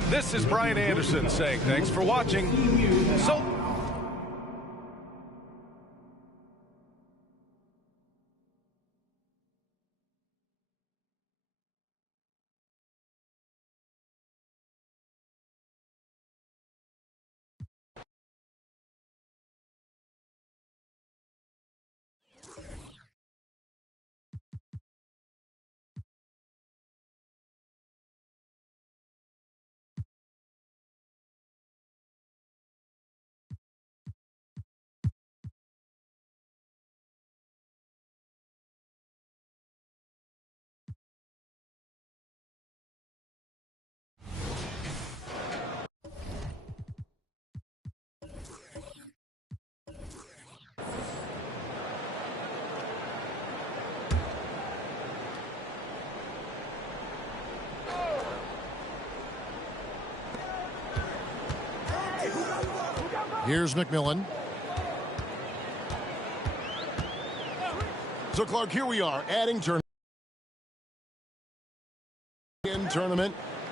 This is Brian Anderson saying thanks for watching. So Here's McMillan. So, Clark, here we are adding tournament.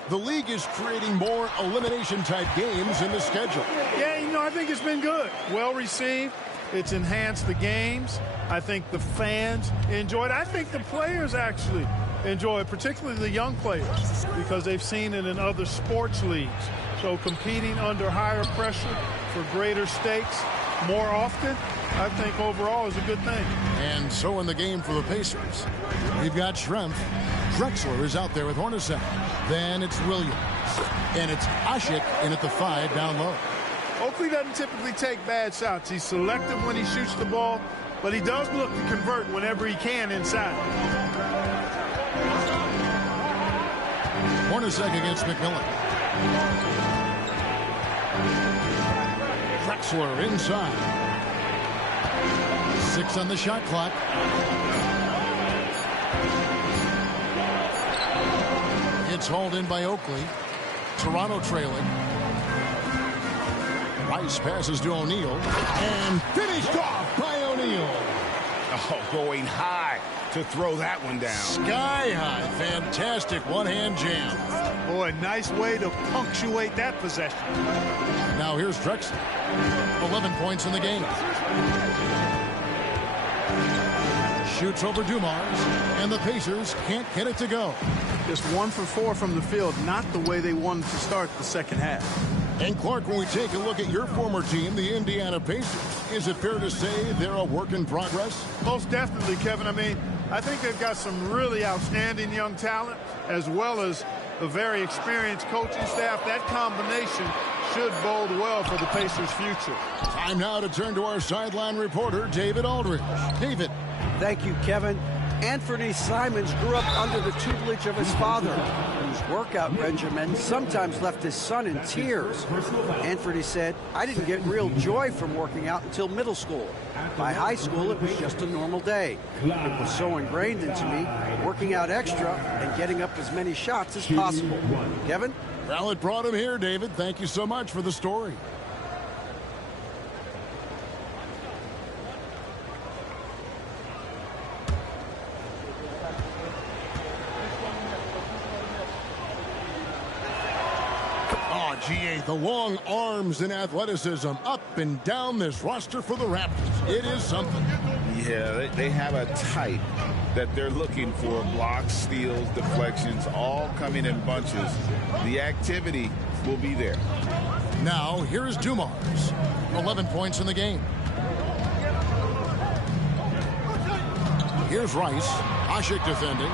The league is creating more elimination-type games in the schedule. Yeah, you know, I think it's been good. Well received. It's enhanced the games. I think the fans enjoy it. I think the players actually enjoy it, particularly the young players, because they've seen it in other sports leagues. So competing under higher pressure for greater stakes more often, I think overall is a good thing. And so in the game for the Pacers, we've got Schrempf. Drexler is out there with Hornacek. Then it's Williams. And it's Ashik in at the 5 down low. Oakley doesn't typically take bad shots. He's selective when he shoots the ball, but he does look to convert whenever he can inside. Hornacek against McMillan. Drexler inside. 6 on the shot clock. It's hauled in by Oakley. Toronto trailing. Rice passes to O'Neal. And finished off by O'Neal. Oh, going high to throw that one down. Sky high. Fantastic one-hand jam. Boy, nice way to punctuate that possession. Now here's Drexler. 11 points in the game. Shoots over Dumars, and the Pacers can't get it to go. Just 1 for 4 from the field, not the way they wanted to start the second half. And Clark, when we take a look at your former team, the Indiana Pacers, is it fair to say they're a work in progress? Most definitely, Kevin. I mean, I think they've got some really outstanding young talent, as well as a very experienced coaching staff. That combination should bode well for the Pacers' future. Time now to turn to our sideline reporter, David Aldridge. David. Thank you, Kevin. Anthony Simons grew up under the tutelage of his father, whose workout regimen sometimes left his son in tears. Anthony said, "I didn't get real joy from working out until middle school. By high school, it was just a normal day. It was so ingrained into me, working out extra and getting up as many shots as possible." Kevin? Well, it brought him here, David. Thank you so much for the story. GA, the long arms and athleticism up and down this roster for the Raptors. It is something. Yeah, they have a type that they're looking for. Blocks, steals, deflections, all coming in bunches. The activity will be there. Now, here is Dumars. 11 points in the game. Here's Rice. Ashik defending.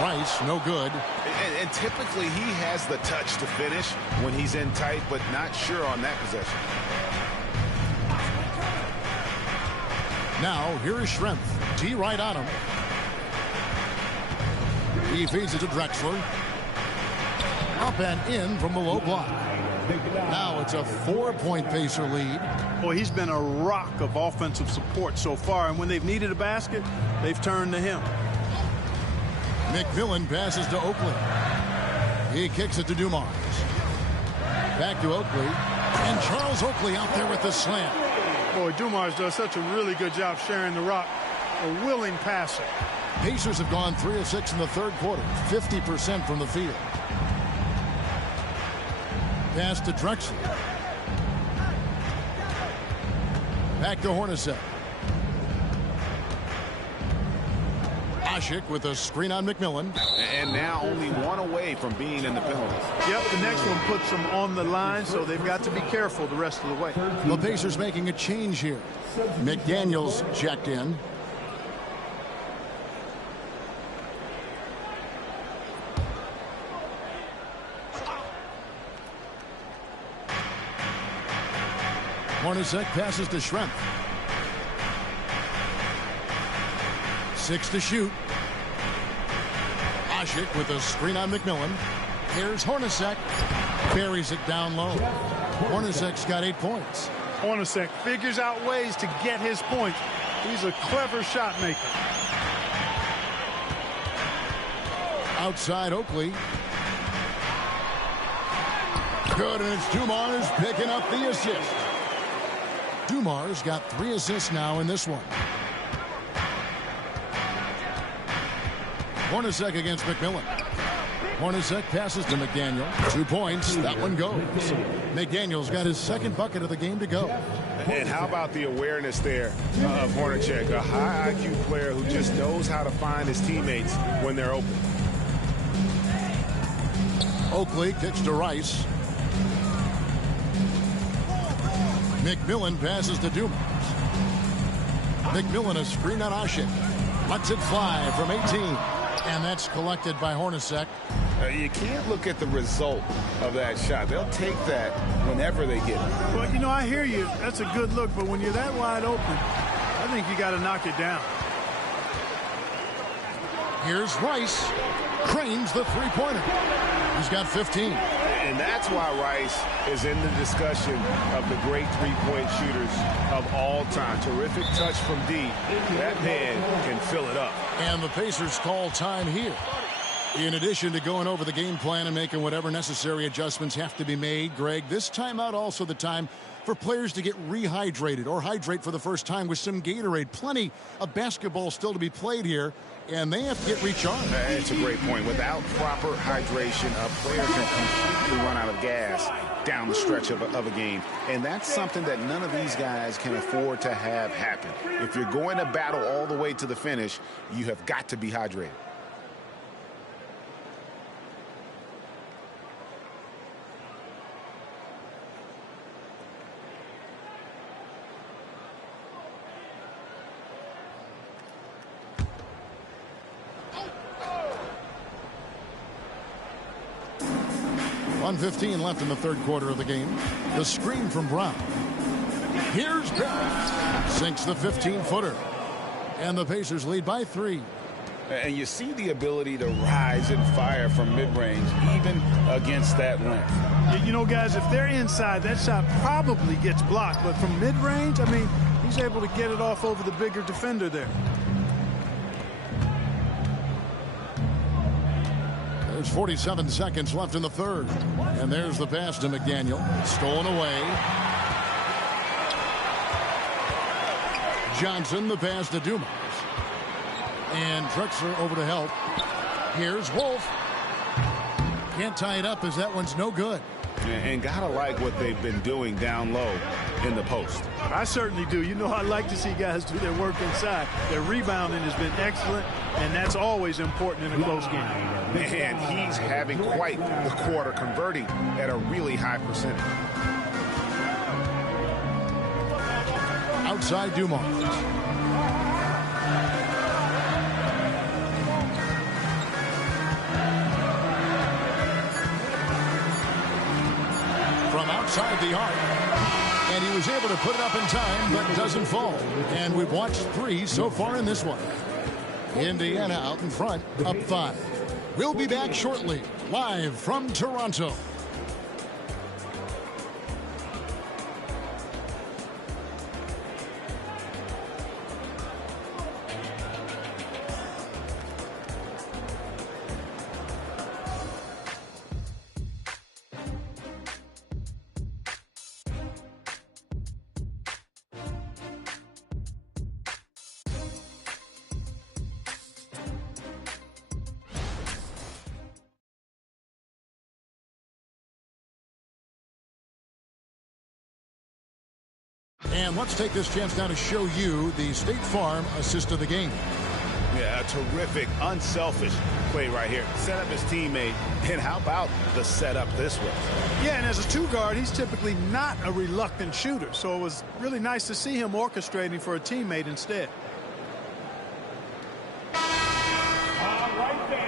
Rice, no good. And typically he has the touch to finish when he's in tight, but not sure on that possession. Now, here is Schrempf. T right on him. He feeds it to Drexler. Up and in from the low block. Now it's a 4-point Pacer lead. Boy, he's been a rock of offensive support so far, and when they've needed a basket, they've turned to him. McMillan passes to Oakley. He kicks it to Dumars. Back to Oakley. And Charles Oakley out there with the slam. Boy, Dumars does such a really good job sharing the rock. A willing passer. Pacers have gone 3 of 6 in the third quarter. 50% from the field. Pass to Drexler. Back to Hornacek. Asik with a screen on McMillan. And now only one away from being in the penalty. Yep, the next one puts them on the line, so they've got to be careful the rest of the way. The Pacers making a change here. McDaniels checked in. Hornacek passes to Schrempf. 6 to shoot. Asik with a screen on McMillan. Here's Hornacek. Buries it down low. Hornacek's got 8 points. Hornacek figures out ways to get his points. He's a clever shot maker. Outside Oakley. Good, and it's Dumars picking up the assist. Dumars got 3 assists now in this one. Hornacek against McMillan. Hornacek passes to McDaniel. 2 points. That one goes. McDaniel's got his second bucket of the game to go. And how about the awareness there of Hornacek, a high IQ player who just knows how to find his teammates when they're open. Oakley kicks to Rice. McMillan passes to Dumars. McMillan a screen on Asik. Lets it fly from 18. And that's collected by Hornacek. You can't look at the result of that shot. They'll take that whenever they get it. Well, you know, I hear you. That's a good look. But when you're that wide open, I think you got to knock it down. Here's Rice. Cranes the three-pointer. He's got 15. And that's why Rice is in the discussion of the great three-point shooters of all time. Terrific touch from D. That man can fill it up. And the Pacers call time here. In addition to going over the game plan and making whatever necessary adjustments have to be made, Greg, this timeout also the time for players to get rehydrated or hydrate for the first time with some Gatorade. Plenty of basketball still to be played here, and they have to get recharged. That's a great point. Without proper hydration, a player can completely run out of gas down the stretch of a game. And that's something that none of these guys can afford to have happen. If you're going to battle all the way to the finish, you have got to be hydrated. .1:15 left in the third quarter of the game. The screen from Brown. Here's Barrett. Sinks the 15-footer. And the Pacers lead by 3. And you see the ability to rise and fire from mid-range, even against that length. You know, guys, if they're inside, that shot probably gets blocked. But from mid-range, I mean, he's able to get it off over the bigger defender there. There's 47 seconds left in the third. And there's the pass to McDaniel. Stolen away. Johnson, the pass to Dumars. And Drexler over to help. Here's Wolf. Can't tie it up as that one's no good. And gotta like what they've been doing down low in the post. I certainly do. You know, I like to see guys do their work inside. Their rebounding has been excellent, and that's always important in a close game. And he's having quite the quarter, converting at a really high percentage. Outside Dumars. From outside the arc. And he was able to put it up in time, but doesn't fall. And we've watched 3 so far in this one. Indiana out in front, up 5. We'll be back shortly, live from Toronto. And let's take this chance now to show you the State Farm assist of the game. Yeah, a terrific, unselfish play right here. Set up his teammate, and how about the setup this way? Yeah, and as a two-guard, he's typically not a reluctant shooter, so it was really nice to see him orchestrating for a teammate instead.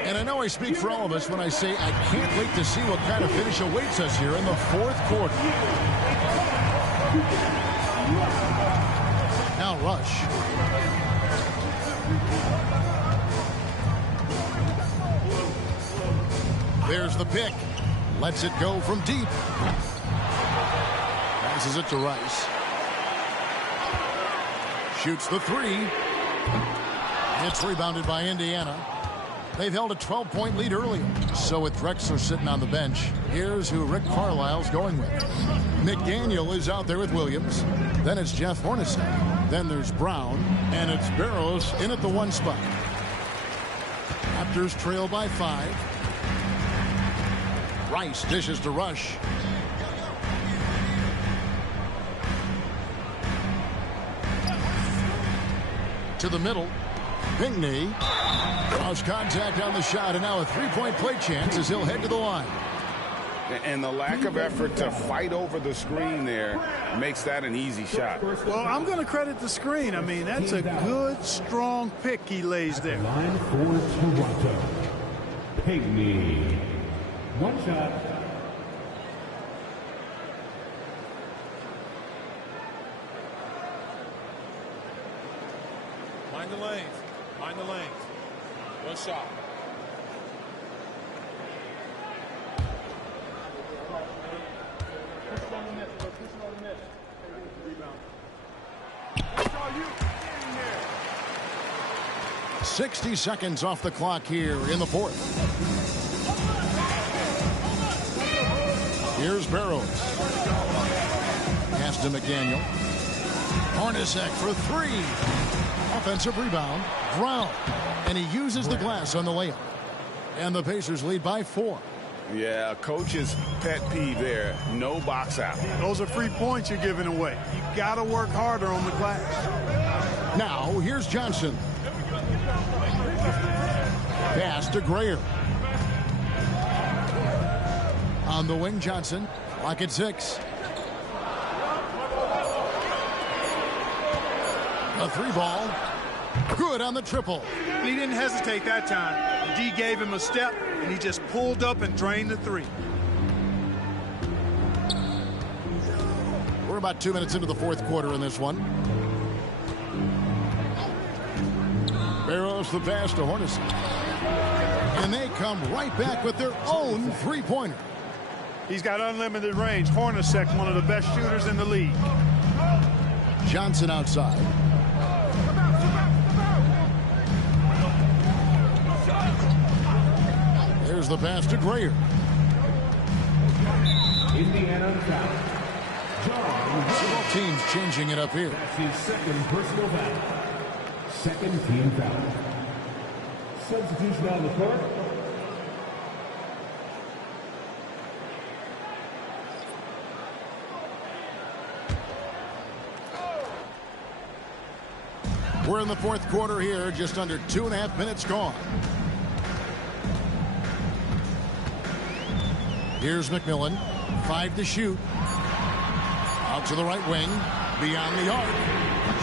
And I know I speak for all of us when I say I can't wait to see what kind of finish awaits us here in the fourth quarter. Now Rush. There's the pick. Lets it go from deep. Passes it to Rice. Shoots the three. It's rebounded by Indiana. They've held a 12-point lead earlier. So with Drexler sitting on the bench, here's who Rick Carlisle's going with. McDaniel is out there with Williams. Then it's Jeff Hornacek. Then there's Brown. And it's Barrows in at the 1 spot. Raptors trail by 5. Rice dishes to Rush. To the middle. Pinckney draws contact on the shot, and now a three-point play chance as he'll head to the line. And the lack of effort to fight over the screen there makes that an easy shot. Well, I'm going to credit the screen. I mean, that's a good, strong pick he lays there. Line for Toronto. Pinckney. 1 shot. Mind the lanes. Mind the lanes. 1 shot. Push it on the net. Push it on the net. Rebound. That's all you. Get in there. 60 seconds off the clock here in the fourth. Here's Barrows. Pass to McDaniel. Hornacek for 3. Offensive rebound. Brown. And he uses the glass on the layup. And the Pacers lead by 4. Yeah, coach's pet peeve there. No box out. Those are free points you're giving away. You got to work harder on the glass. Now, here's Johnson. Pass to Grayer. On the wing, Johnson. Clock at 6. A 3-ball. Good on the triple. He didn't hesitate that time. D gave him a step, and he just pulled up and drained the 3. We're about 2 minutes into the fourth quarter in this one. Barrows the pass to Hornacek. And they come right back with their own three-pointer. He's got unlimited range. Hornacek, one of the best shooters in the league. Johnson outside. There's the pass to Grayer. Indiana foul. Both teams changing it up here. That's his second personal foul. Second team foul. Substitution on the court. We're in the fourth quarter here, just under 2.5 minutes gone. Here's McMillan, 5 to shoot. Out to the right wing, beyond the arc.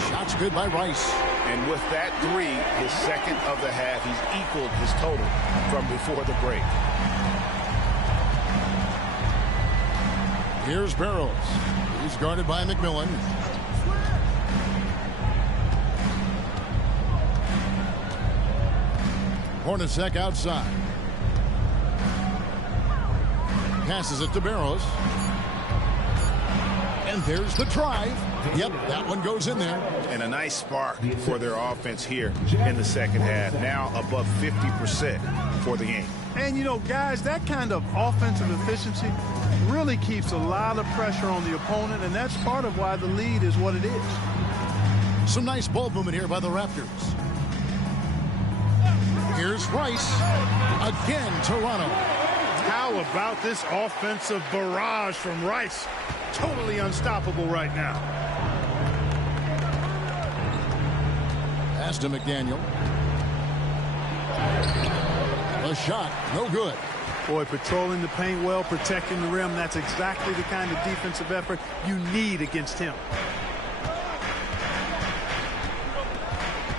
Shot's good by Rice. And with that 3, his second of the half, he's equaled his total from before the break. Here's Barrows. He's guarded by McMillan. Hornacek outside. Passes it to Barrows. And there's the drive. Yep, that one goes in there. And a nice spark for their offense here in the second half. Now above 50% for the game. And, you know, guys, that kind of offensive efficiency really keeps a lot of pressure on the opponent, and that's part of why the lead is what it is. Some nice ball movement here by the Raptors. Here's Rice. Again, Toronto. How about this offensive barrage from Rice? Totally unstoppable right now. Pass to McDaniel. A shot, no good. Boy, patrolling the paint well, protecting the rim. That's exactly the kind of defensive effort you need against him.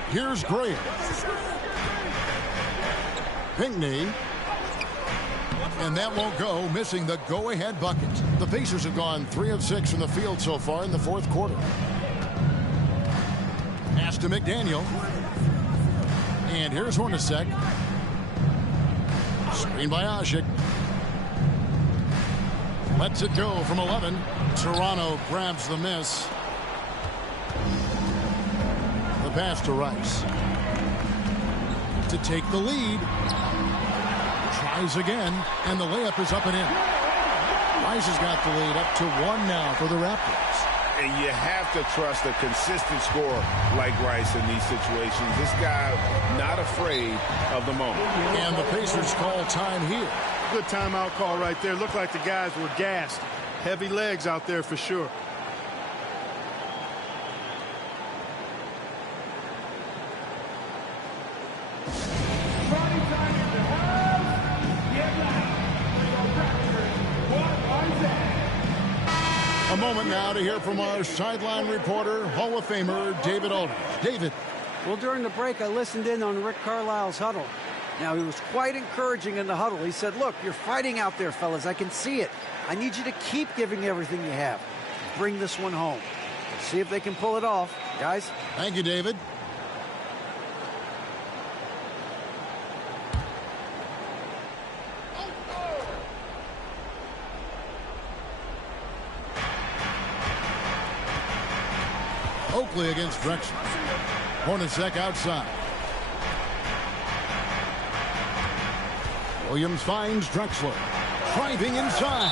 Here's Graham. Pinckney. And that won't go, missing the go-ahead bucket. The Pacers have gone 3 of 6 from the field so far in the fourth quarter. Pass to McDaniel. And here's Hornacek. Screen by Ashik. Lets it go from 11. Toronto grabs the miss. The pass to Rice. To take the lead. Tries again, and the layup is up and in. Rice has got the lead up to 1 now for the Raptors. And you have to trust a consistent scorer like Rice in these situations. This guy not afraid of the moment. And the Pacers call time here. Good timeout call right there. Looked like the guys were gassed. Heavy legs out there for sure. A moment now to hear from our sideline reporter, Hall of Famer David Aldridge. David. Well, during the break, I listened in on Rick Carlisle's huddle. Now, he was quite encouraging in the huddle. He said, look, you're fighting out there, fellas. I can see it. I need you to keep giving everything you have. Bring this one home. See if they can pull it off, guys. Thank you, David. Oakley against Drexler. Hornacek outside. Williams finds Drexler. Driving inside.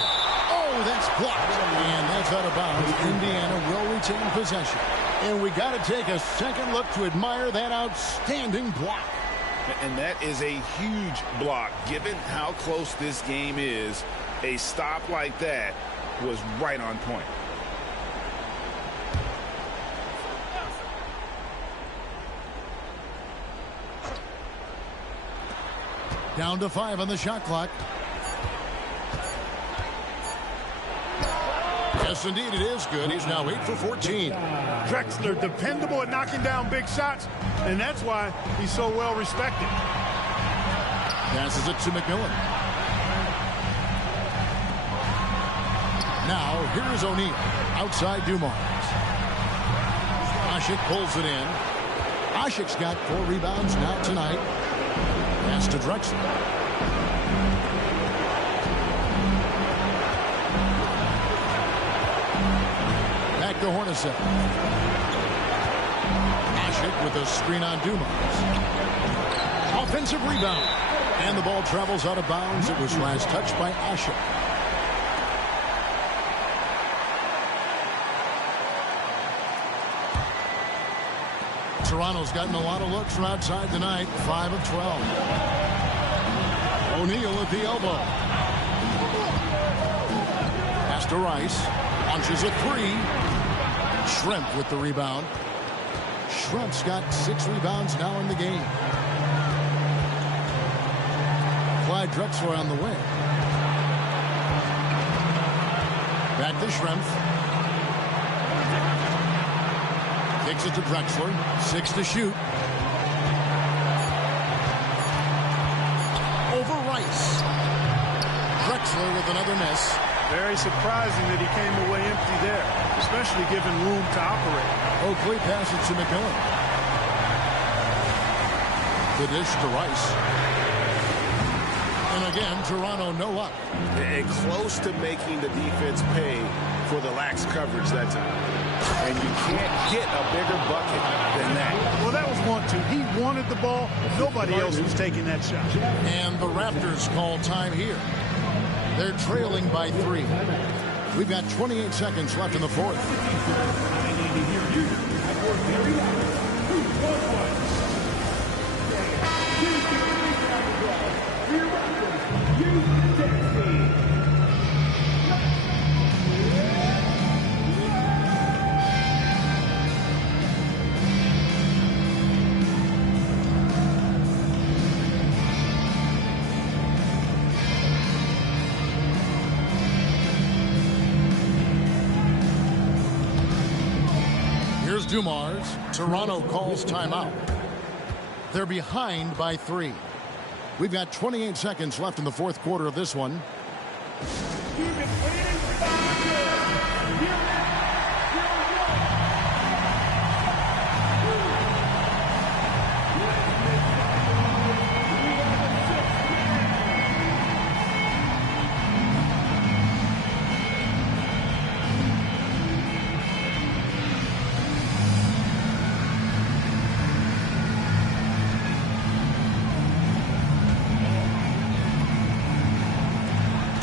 Oh, that's blocked. And that's out of bounds. Indiana will retain possession. And we got to take a second look to admire that outstanding block. And that is a huge block. Given how close this game is, a stop like that was right on point. Down to 5 on the shot clock. Yes, indeed, it is good. He's now 8 for 14. Drexler, dependable at knocking down big shots, and that's why he's so well respected. Passes it to McMillan. Now, here is O'Neal. Outside Dumars. Ashik pulls it in. Ashik's got 4 rebounds now tonight. Pass to Drexler. Back to Hornacek. Ashik with a screen on Dumars. Offensive rebound. And the ball travels out of bounds. It was last touched by Ashik. Toronto's gotten a lot of looks from outside tonight. 5 of 12. O'Neal at the elbow. Pass to Rice. Launches a 3. Schrempf with the rebound. Schrempf's got 6 rebounds now in the game. Clyde Drexler on the wing. Back to Schrempf. Kicks it to Drexler. 6 to shoot. Over Rice. Drexler with another miss. Very surprising that he came away empty there, especially given room to operate. Oakley passes to McMillan. The dish to Rice. And again, Toronto no up. And close to making the defense pay for the lax coverage that time. And you can't get a bigger bucket than that. Well, that was 1-2. He wanted the ball. Nobody else was taking that shot. And the Raptors call time here. They're trailing by 3. We've got 28 seconds left in the fourth. Dumars. Toronto calls timeout. They're behind by 3. We've got 28 seconds left in the fourth quarter of this one.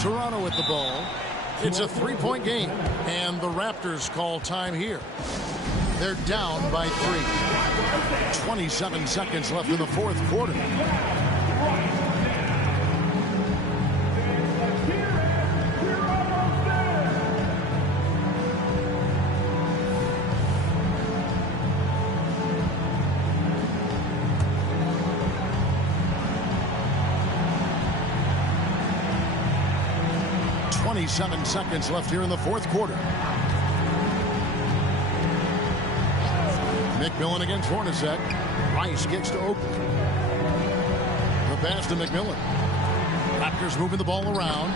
Toronto with the ball. It's a 3-point game, and the Raptors call time here. They're down by 3. 27 seconds left in the fourth quarter. Seven seconds left here in the fourth quarter. McMillan against Hornacek. Rice gets to Oakley. The pass to McMillan. Raptors moving the ball around.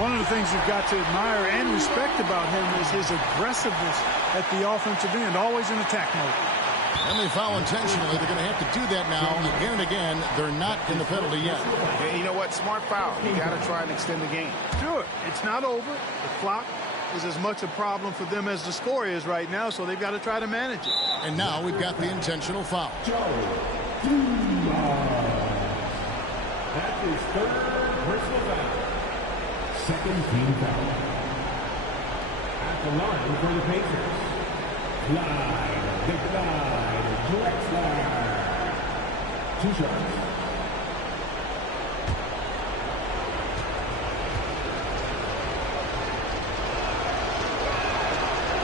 One of the things you've got to admire and respect about him is his aggressiveness at the offensive end, always in attack mode. And they foul intentionally. They're going to have to do that now again and again. They're not in the penalty yet. And you know what? Smart foul. You got to try and extend the game. Do it. It's not over. The clock is as much a problem for them as the score is right now, so they've got to try to manage it. And now we've got the intentional foul. That's his third personal foul. Second team foul. At the line for the Pacers. Clyde Drexler. 2 shots.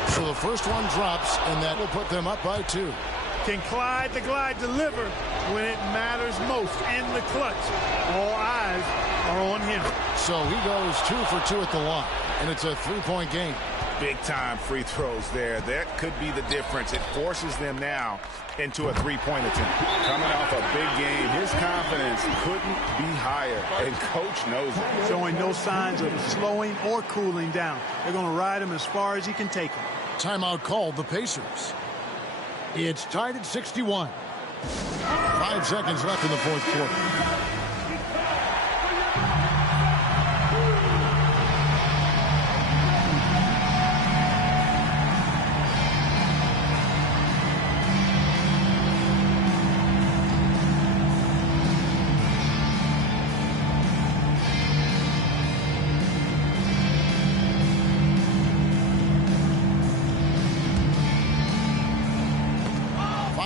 So the first one drops, and that will put them up by 2. Can Clyde the Glide deliver when it matters most in the clutch? All eyes are on him. So he goes 2 for 2 at the line, and it's a 3-point game. Big-time free throws there. That could be the difference. It forces them now into a 3-point attempt. Coming off a big game, his confidence couldn't be higher, and Coach knows it. Showing no signs of slowing or cooling down. They're going to ride him as far as he can take him. Timeout called the Pacers. It's tied at 61. 5 seconds left in the fourth quarter.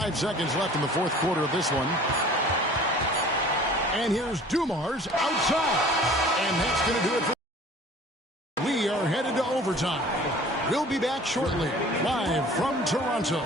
5 seconds left in the fourth quarter of this one. And here's Dumars outside. And that's going to do it for. We are headed to overtime. We'll be back shortly, live from Toronto.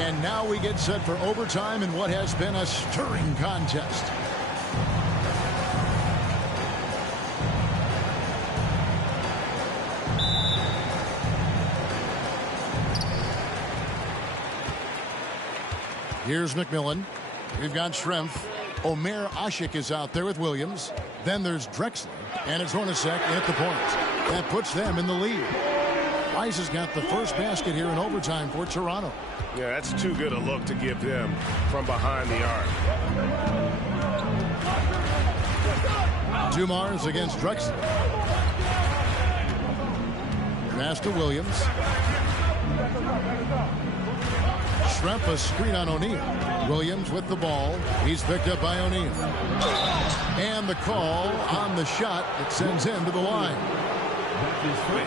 And now we get set for overtime in what has been a stirring contest. Here's McMillan. We've got Schrempf. Omer Ashik is out there with Williams. Then there's Drexler. And it's Hornacek at the point. That puts them in the lead. Rice has got the first basket here in overtime for Toronto. Yeah, that's too good a look to give them from behind the arc. Dumars against Drexler. Pass to Williams. rep, a screen on O'Neal. Williams with the ball. He's picked up by O'Neal. And the call on the shot that sends him to the line.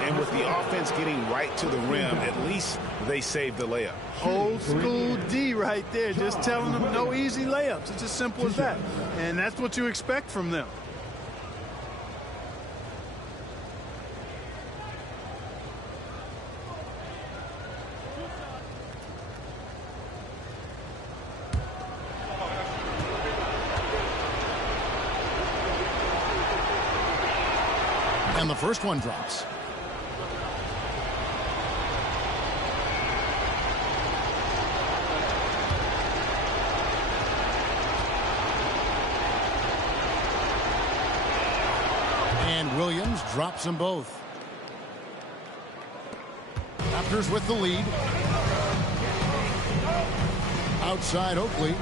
And with the offense getting right to the rim, at least they saved the layup. Old school D right there, just telling them no easy layups. It's as simple as that. And that's what you expect from them. And the first one drops. And Williams drops them both. Raptors with the lead. Outside Oakley.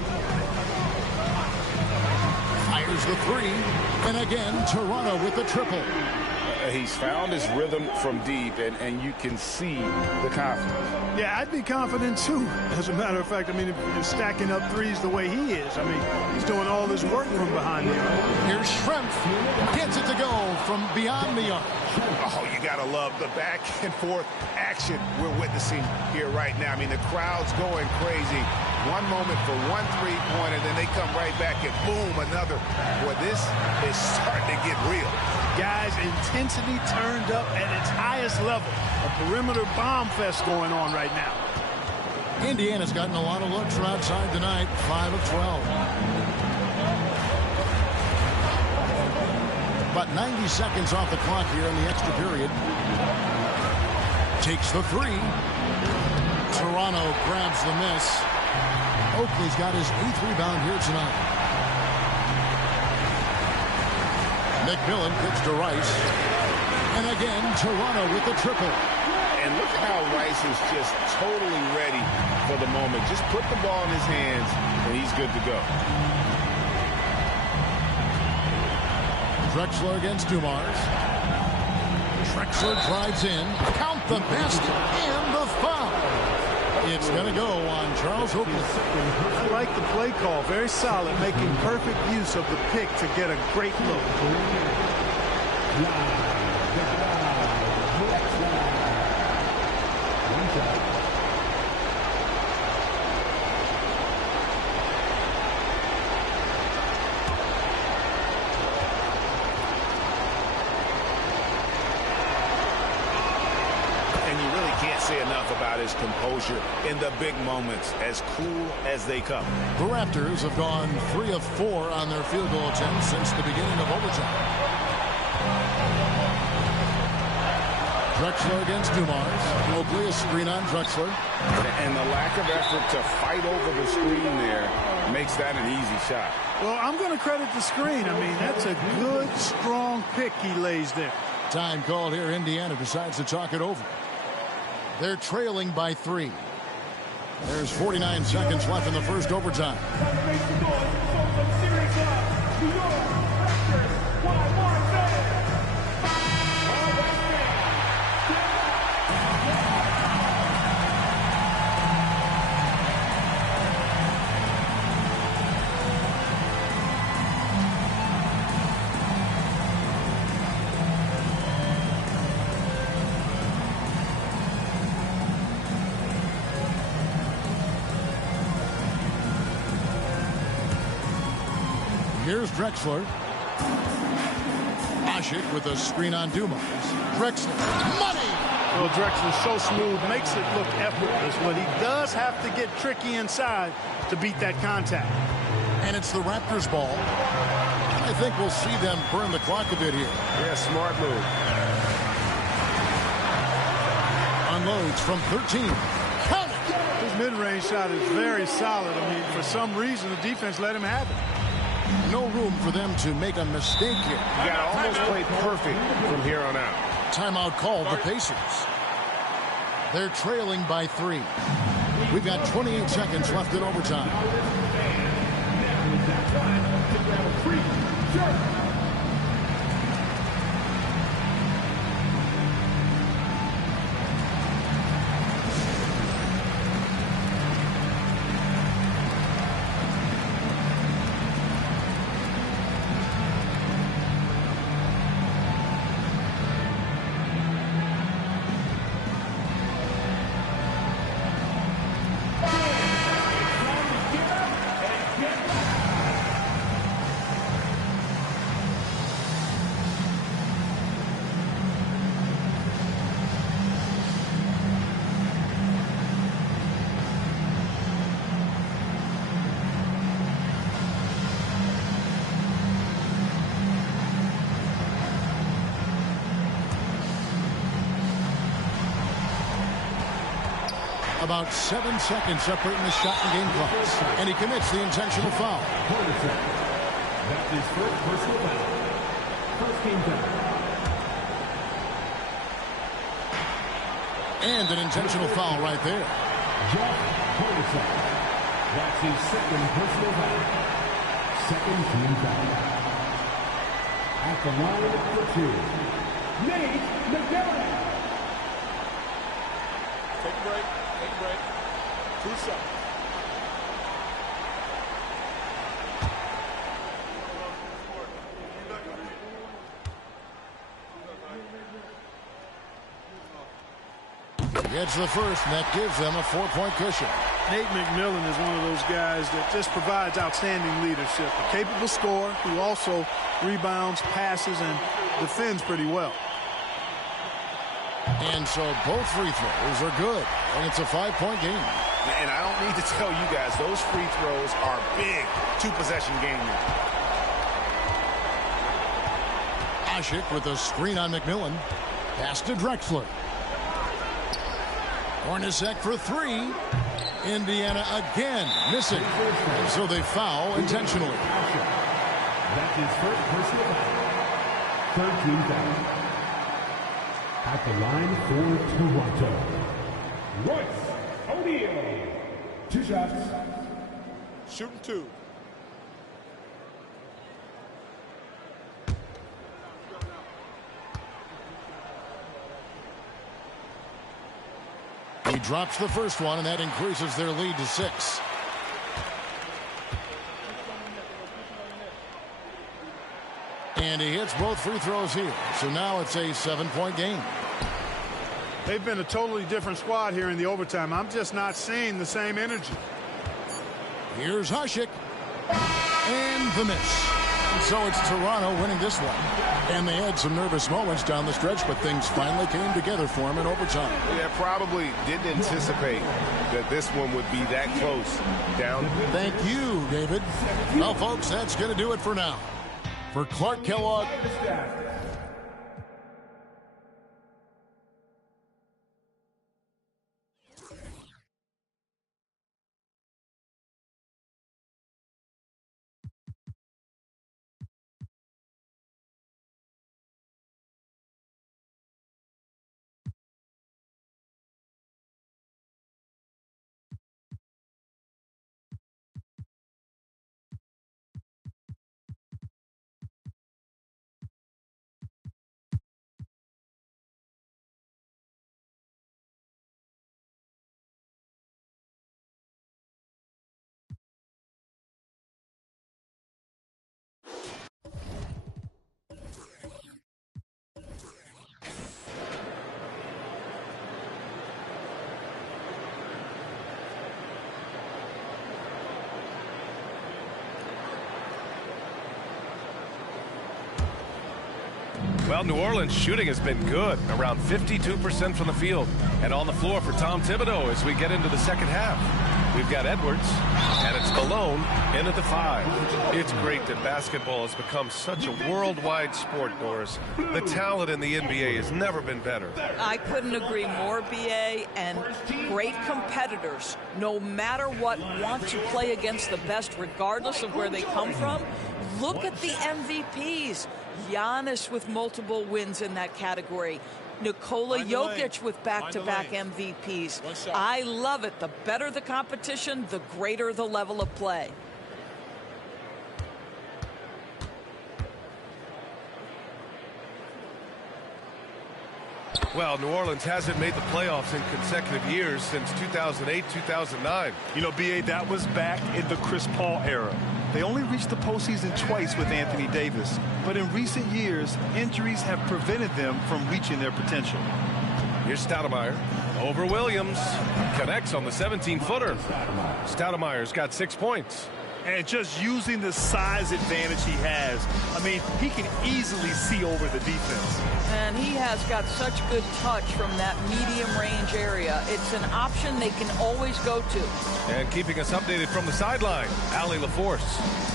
Fires the three. And again, Toronto with the triple. He's found his rhythm from deep, and you can see the confidence. Yeah, I'd be confident too. As a matter of fact, I mean, if you're stacking up threes the way he is, I mean, he's doing all this work from behind the arc. Here's Schrempf. Gets it to go from beyond the arc. Oh, you got to love the back and forth action we're witnessing here right now. I mean, the crowd's going crazy. One moment for one three-pointer, then they come right back and boom, another. Boy, this is starting to get real. Guys, intensity turned up at its highest level. A perimeter bomb fest going on right now. Indiana's gotten a lot of looks from outside tonight. 5 of 12. About 90 seconds off the clock here in the extra period. Takes the three. Toronto grabs the miss. Oakley's got his 8th rebound here tonight. McMillan kicks to Rice. And again, Toronto with the triple. And look at how Rice is just totally ready for the moment. Just put the ball in his hands, and he's good to go. Drexler against Dumars. Drexler drives in. Count the basket and the foul. It's going to go on Charles Oakley. I like the play call. Very solid, making perfect use of the pick to get a great look. Say enough about his composure in the big moments, as cool as they come. The Raptors have gone 3 of 4 on their field goal attempts since the beginning of overtime. Drexler against Dumars. Oakley, a screen on Drexler. And the lack of effort to fight over the screen there makes that an easy shot. Well, I'm going to credit the screen. I mean, that's a good, strong pick he lays there. Time called here. Indiana decides to talk it over. They're trailing by 3. There's 49 seconds left in the first overtime. Here's Drexler. Asik with a screen on Dumars. Drexler. Money! Well, Drexler's so smooth, makes it look effortless, but he does have to get tricky inside to beat that contact. And it's the Raptors' ball. I think we'll see them burn the clock a bit here. Yeah, smart move. Unloads from 13. Count it! His mid-range shot is very solid. I mean, for some reason, the defense let him have it. No room for them to make a mistake here. You got to almost play perfect from here on out. Timeout called the Pacers. They're trailing by 3. We've got 28 seconds left in overtime. About 7 seconds separating the shot and game clocks. And he commits the intentional foul. That's his first personal foul. First game foul. And an intentional foul right there. That's his second personal foul. Second team foul. At the line for 2, Nate McMillan. Take a break. Take a break. 2 seconds. Gets the first, and that gives them a 4-point cushion. Nate McMillan is one of those guys that just provides outstanding leadership. A capable scorer who also rebounds, passes, and defends pretty well. And so both free throws are good, and it's a 5-point game. And I don't need to tell you guys, those free throws are big two-possession game now. Ashik with a screen on McMillan. Pass to Drexler. Hornacek for 3. Indiana again missing. And so they foul intentionally. That's his first personal foul. 13 foul. At the line for Toronto, Royce O'Neal. 2 shots. Shooting 2. He drops the first one, and that increases their lead to 6. And he hits both free throws here. So now it's a 7-point game. They've been a totally different squad here in the overtime. I'm just not seeing the same energy. Here's Ashik. And the miss. And so it's Toronto winning this one. And they had some nervous moments down the stretch, but things finally came together for them in overtime. Yeah, probably didn't anticipate that this one would be that close down. Thank you, David. Well, folks, that's going to do it for now. For Clark Kellogg. Well, New Orleans shooting has been good, around 52% from the field. And on the floor for Tom Thibodeau as we get into the second half. We've got Edwards, and it's Malone in at the 5. It's great that basketball has become such a worldwide sport, Doris. The talent in the NBA has never been better. I couldn't agree more, B.A., and great competitors, no matter what, want to play against the best regardless of where they come from. Look at the MVPs. Giannis with multiple wins in that category. Nikola Jokic with back-to-back MVPs. I love it. The better the competition, the greater the level of play. Well, New Orleans hasn't made the playoffs in consecutive years since 2008, 2009. You know, B.A., that was back in the Chris Paul era. They only reached the postseason twice with Anthony Davis, but in recent years, injuries have prevented them from reaching their potential. Here's Stoudemire over Williams. Connects on the 17-footer. Stoudemire's got 6 points. And just using the size advantage he has, I mean, he can easily see over the defense. And he has got such good touch from that medium range area. It's an option they can always go to. And keeping us updated from the sideline, Allie LaForce.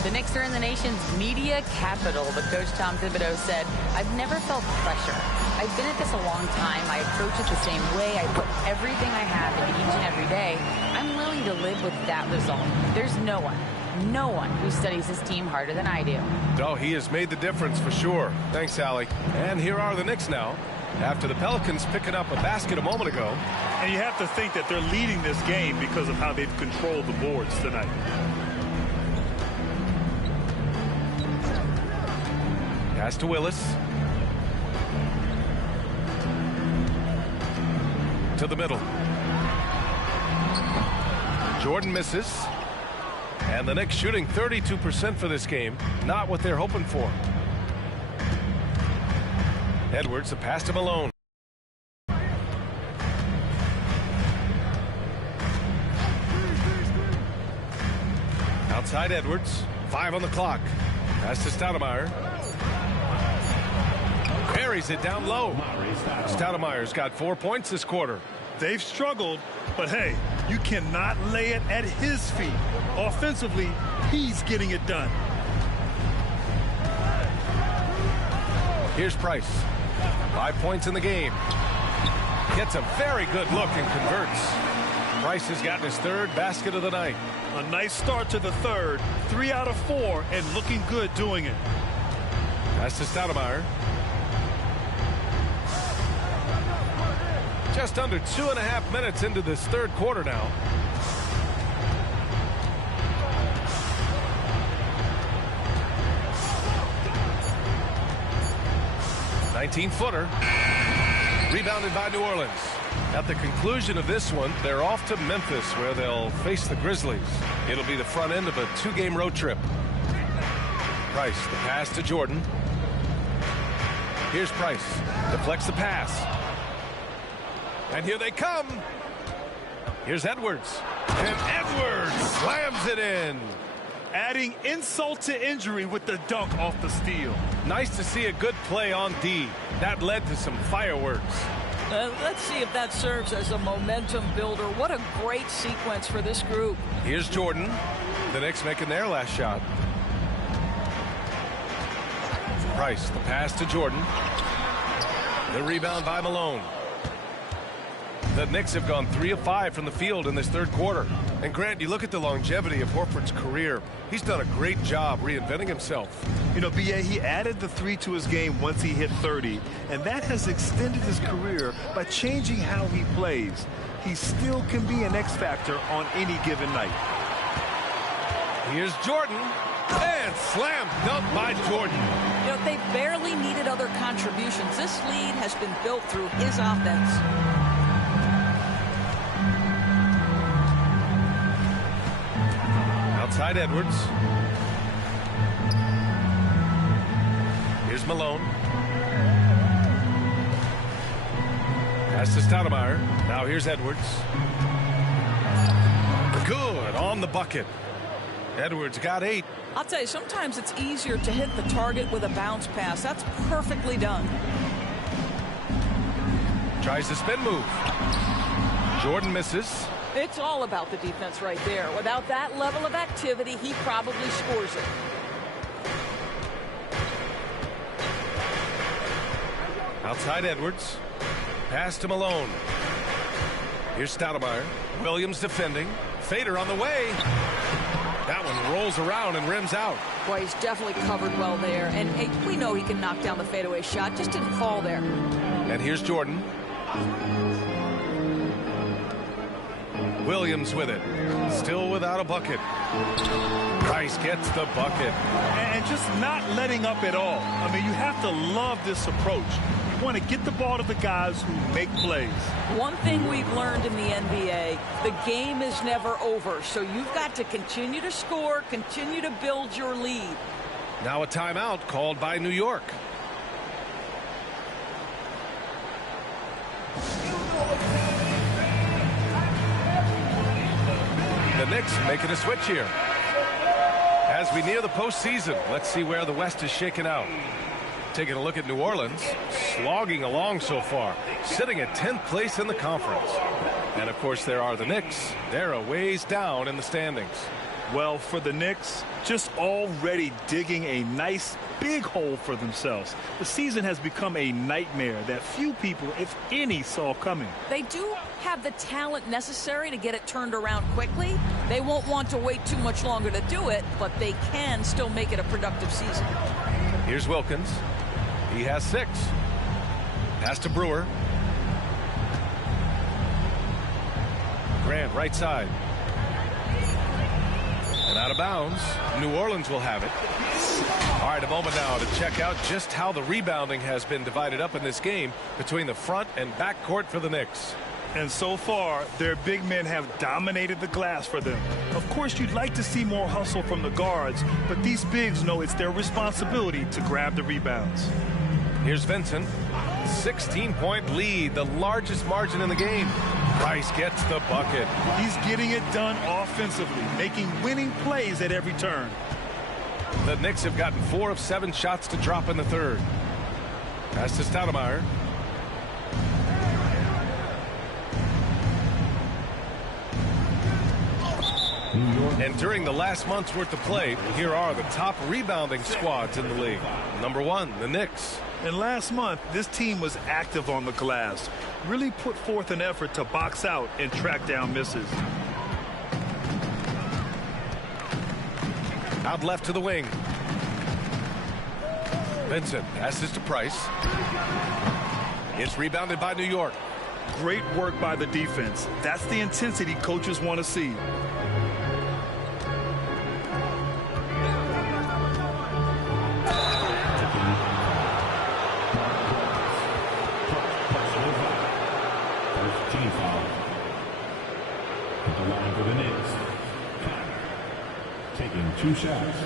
The Knicks are in the nation's media capital, but Coach Tom Thibodeau said, I've never felt pressure. I've been at this a long time. I approach it the same way. I put everything I have into each and every day, I'm willing to live with that result. There's no one who studies his team harder than I do. Oh, he has made the difference for sure. Thanks, Allie. And here are the Knicks now, after the Pelicans picking up a basket a moment ago. And you have to think that they're leading this game because of how they've controlled the boards tonight. Pass to Willis. To the middle. Jordan misses. And the Knicks shooting 32% for this game. Not what they're hoping for. Edwards, a pass to Malone. Outside Edwards. 5 on the clock. Pass to Stoudemire. Buries it down low. Stoudemire's got 4 points this quarter. They've struggled, but hey, you cannot lay it at his feet. Offensively, he's getting it done. Here's Price. 5 points in the game. Gets a very good look and converts. Price has gotten his 3rd basket of the night. A nice start to the 3rd. 3 out of 4 and looking good doing it. Pass to Stoudemire. Just under 2.5 minutes into this 3rd quarter now. $19-footer. Rebounded by New Orleans. At the conclusion of this one, they're off to Memphis, where they'll face the Grizzlies. It'll be the front end of a 2-game road trip. Price, the pass to Jordan. Here's Price. Deflects the pass. And here they come. Here's Edwards. And Edwards slams it in. Adding insult to injury with the dunk off the steal. Nice to see a good play on D. That led to some fireworks. Let's see if that serves as a momentum builder. What a great sequence for this group. Here's Jordan. The Knicks making their last shot. Price, the pass to Jordan. The rebound by Malone. The Knicks have gone 3 of 5 from the field in this 3rd quarter. And Grant, you look at the longevity of Horford's career. He's done a great job reinventing himself. You know, B.A., he added the 3 to his game once he hit 30, and that has extended his career by changing how he plays. He still can be an X factor on any given night. Here's Jordan, and slam dunk by Jordan. You know, they barely needed other contributions. This lead has been built through his offense. Outside Edwards. Here's Malone. Pass to Stoudemire. Now here's Edwards. Good on the bucket. Edwards got 8. I'll tell you, sometimes it's easier to hit the target with a bounce pass. That's perfectly done. Tries the spin move. Jordan misses. It's all about the defense right there. Without that level of activity, he probably scores it. Outside Edwards. Pass to Malone. Here's Stoudemire. Williams defending. Fader on the way. That one rolls around and rims out. Boy, he's definitely covered well there. And hey, we know he can knock down the fadeaway shot. Just didn't fall there. And here's Jordan. Williams with it. Still without a bucket. Price gets the bucket. And just not letting up at all. I mean, you have to love this approach. You want to get the ball to the guys who make plays. One thing we've learned in the NBA, the game is never over. So you've got to continue to score, continue to build your lead. Now a timeout called by New York. The Knicks making a switch here. As we near the postseason, let's see where the West is shaken out. Taking a look at New Orleans, slogging along so far, sitting at 10th place in the conference. And of course there are the Knicks. They're a ways down in the standings. Well, for the Knicks, just already digging a nice big hole for themselves. The season has become a nightmare that few people, if any, saw coming. They do have the talent necessary to get it turned around quickly. They won't want to wait too much longer to do it, but they can still make it a productive season. Here's Wilkins. He has 6. Pass to Brewer. Grant, right side. And out of bounds. New Orleans will have it. All right, a moment now to check out just how the rebounding has been divided up in this game between the front and back court for the Knicks. And so far, their big men have dominated the glass for them. Of course, you'd like to see more hustle from the guards, but these bigs know it's their responsibility to grab the rebounds. Here's Vincent. 16-point lead, the largest margin in the game. Price gets the bucket. He's getting it done offensively, making winning plays at every turn. The Knicks have gotten 4 of 7 shots to drop in the third. Pass to Stoudemire. And during the last month's worth of play, here are the top rebounding squads in the league. Number 1, the Knicks. And last month, this team was active on the glass, really put forth an effort to box out and track down misses. Out left to the wing. Vincent passes to Price. It's rebounded by New York. Great work by the defense. That's the intensity coaches want to see. At the line for the Knicks, taking 2 shots.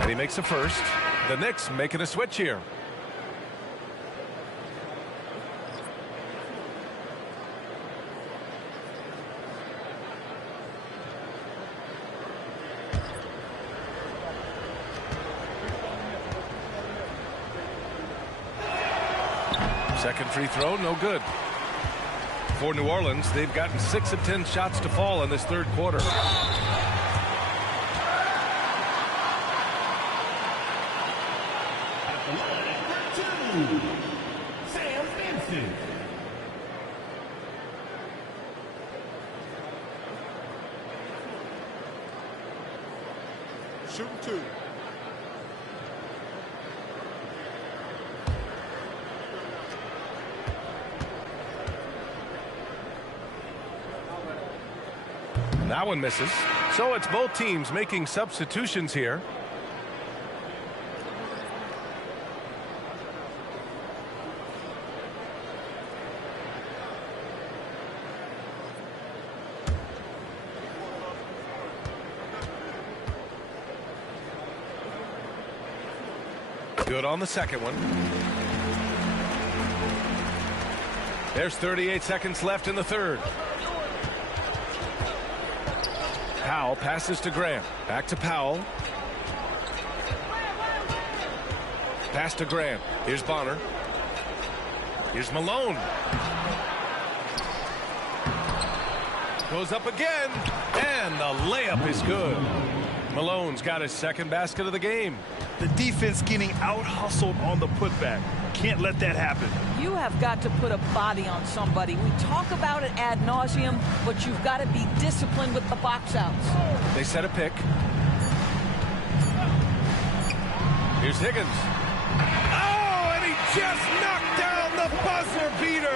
And he makes a first. The Knicks making a switch here. Second free throw, no good. For New Orleans, they've gotten 6 of 10 shots to fall in this third quarter. Sam Vincent. Shooting 2. That one misses. So it's both teams making substitutions here. Good on the second one. There's 38 seconds left in the third. Powell passes to Graham. Back to Powell. Pass to Graham. Here's Bonner. Here's Malone. Goes up again. And the layup is good. Malone's got his second basket of the game. The defense getting out-hustled on the putback. Can't let that happen. You have got to put a body on somebody. We talk about it ad nauseum, but you've got to be disciplined with the box outs. They set a pick. Here's Higgins. Oh, and he just knocked down the buzzer beater.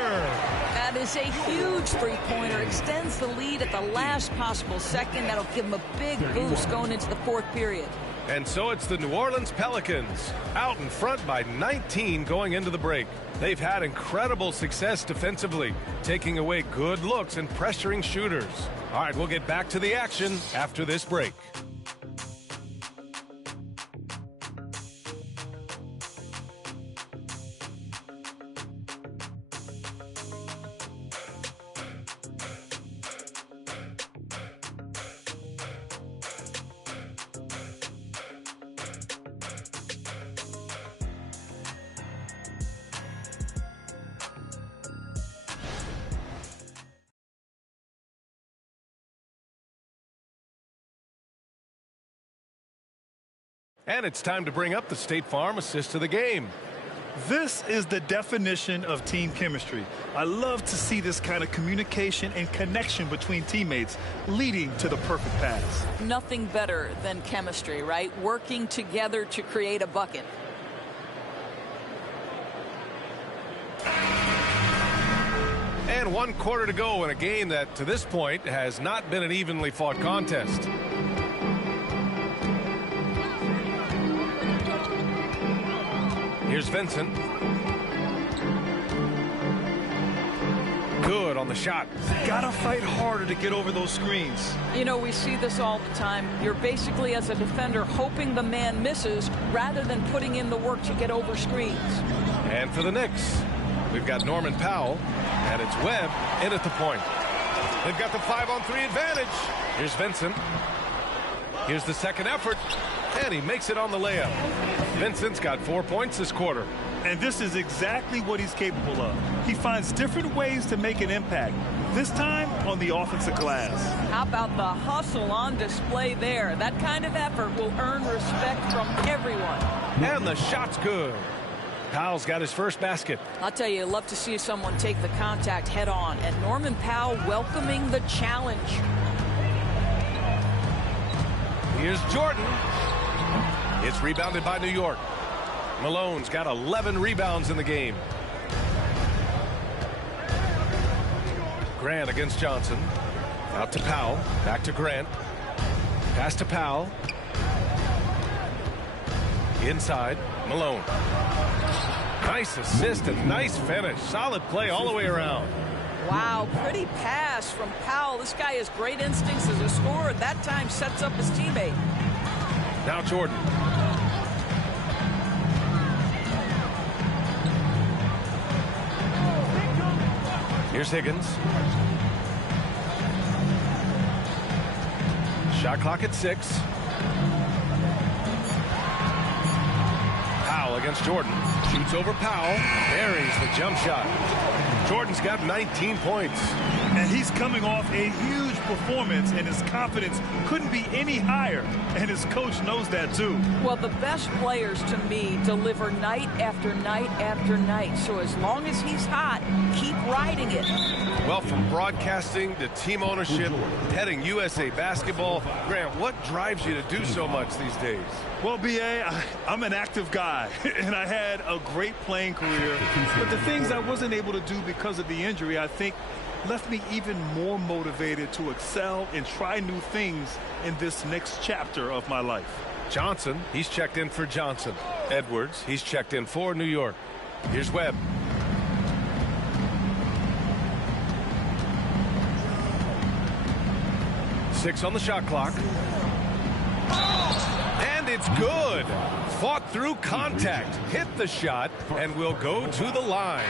That is a huge three-pointer. Extends the lead at the last possible second. That'll give them a big boost going into the fourth period. And so it's the New Orleans Pelicans out in front by 19 going into the break. They've had incredible success defensively, taking away good looks and pressuring shooters. All right, we'll get back to the action after this break. And it's time to bring up the State Farm assist of the game. This is the definition of team chemistry. I love to see this kind of communication and connection between teammates leading to the perfect pass. Nothing better than chemistry, right? Working together to create a bucket. And 1 quarter to go in a game that, to this point, has not been an evenly fought contest. Here's Vincent. Good on the shot. Gotta fight harder to get over those screens. You know, we see this all the time. You're basically, as a defender, hoping the man misses rather than putting in the work to get over screens. And for the Knicks, we've got Norman Powell, and it's Webb in at the point. They've got the 5-on-3 advantage. Here's Vincent. Here's the second effort, and he makes it on the layup. Vincent's got 4 points this quarter. And this is exactly what he's capable of. He finds different ways to make an impact, this time on the offensive glass. How about the hustle on display there? That kind of effort will earn respect from everyone. And the shot's good. Powell's got his first basket. I'll tell you, love to see someone take the contact head on. And Norman Powell welcoming the challenge. Here's Jordan. It's rebounded by New York. Malone's got 11 rebounds in the game. Grant against Johnson. Out to Powell. Back to Grant. Pass to Powell. Inside. Malone. Nice assist and nice finish. Solid play all the way around. Wow, pretty pass from Powell. This guy has great instincts as a scorer. That time sets up his teammate. Now Jordan. Here's Higgins. Shot clock at 6. Powell against Jordan. Shoots over Powell. Buries the jump shot. Jordan's got 19 points. And he's coming off a huge performance, and his confidence couldn't be any higher. And his coach knows that, too. Well, the best players, to me, deliver night after night after night. So as long as he's hot, keep riding it. Well, from broadcasting to team ownership, heading USA basketball, Grant, what drives you to do so much these days? Well, B.A., I'm an active guy, and I had a great playing career. But the things I wasn't able to do because of the injury, I think, left me even more motivated to excel and try new things in this next chapter of my life. Johnson, he's checked in for Johnson. Edwards, he's checked in for New York. Here's Webb. Six on the shot clock. And it's good. Fought through contact, hit the shot, and will go to the line.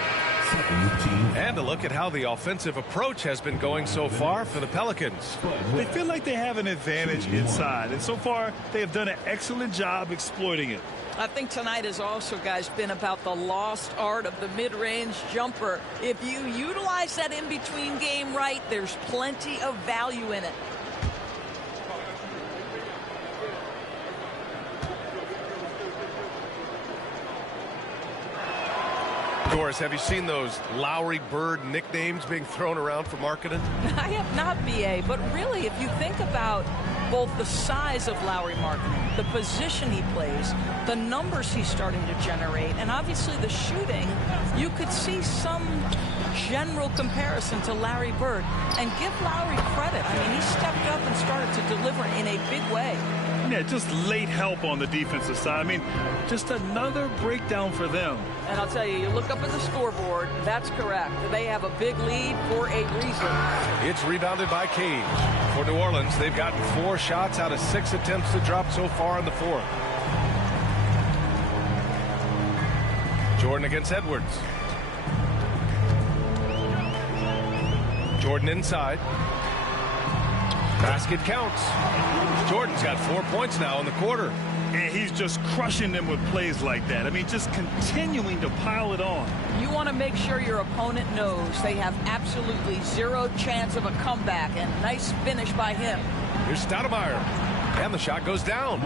And a look at how the offensive approach has been going so far for the Pelicans. They feel like they have an advantage inside, and so far they have done an excellent job exploiting it. I think tonight has also, guys, been about the lost art of the mid-range jumper. If you utilize that in-between game right, there's plenty of value in it. Doris, have you seen those Lowry Bird nicknames being thrown around for marketing? I have not, B.A., but really, if you think about both the size of Lowry Markkinen, the position he plays, the numbers he's starting to generate, and obviously the shooting, you could see some general comparison to Larry Bird. And give Lowry credit. I mean, he stepped up and started to deliver in a big way. Yeah, just late help on the defensive side. I mean, just another breakdown for them. And I'll tell you, you look up at the scoreboard, that's correct. They have a big lead for a reason. It's rebounded by Cage. For New Orleans, they've gotten 4 shots out of 6 attempts to drop so far in the fourth. Jordan against Edwards. Jordan inside. Basket counts. Jordan's got 4 points now in the quarter. And he's just crushing them with plays like that. I mean, just continuing to pile it on. You want to make sure your opponent knows they have absolutely zero chance of a comeback. And nice finish by him. Here's Stoudemire. And the shot goes down.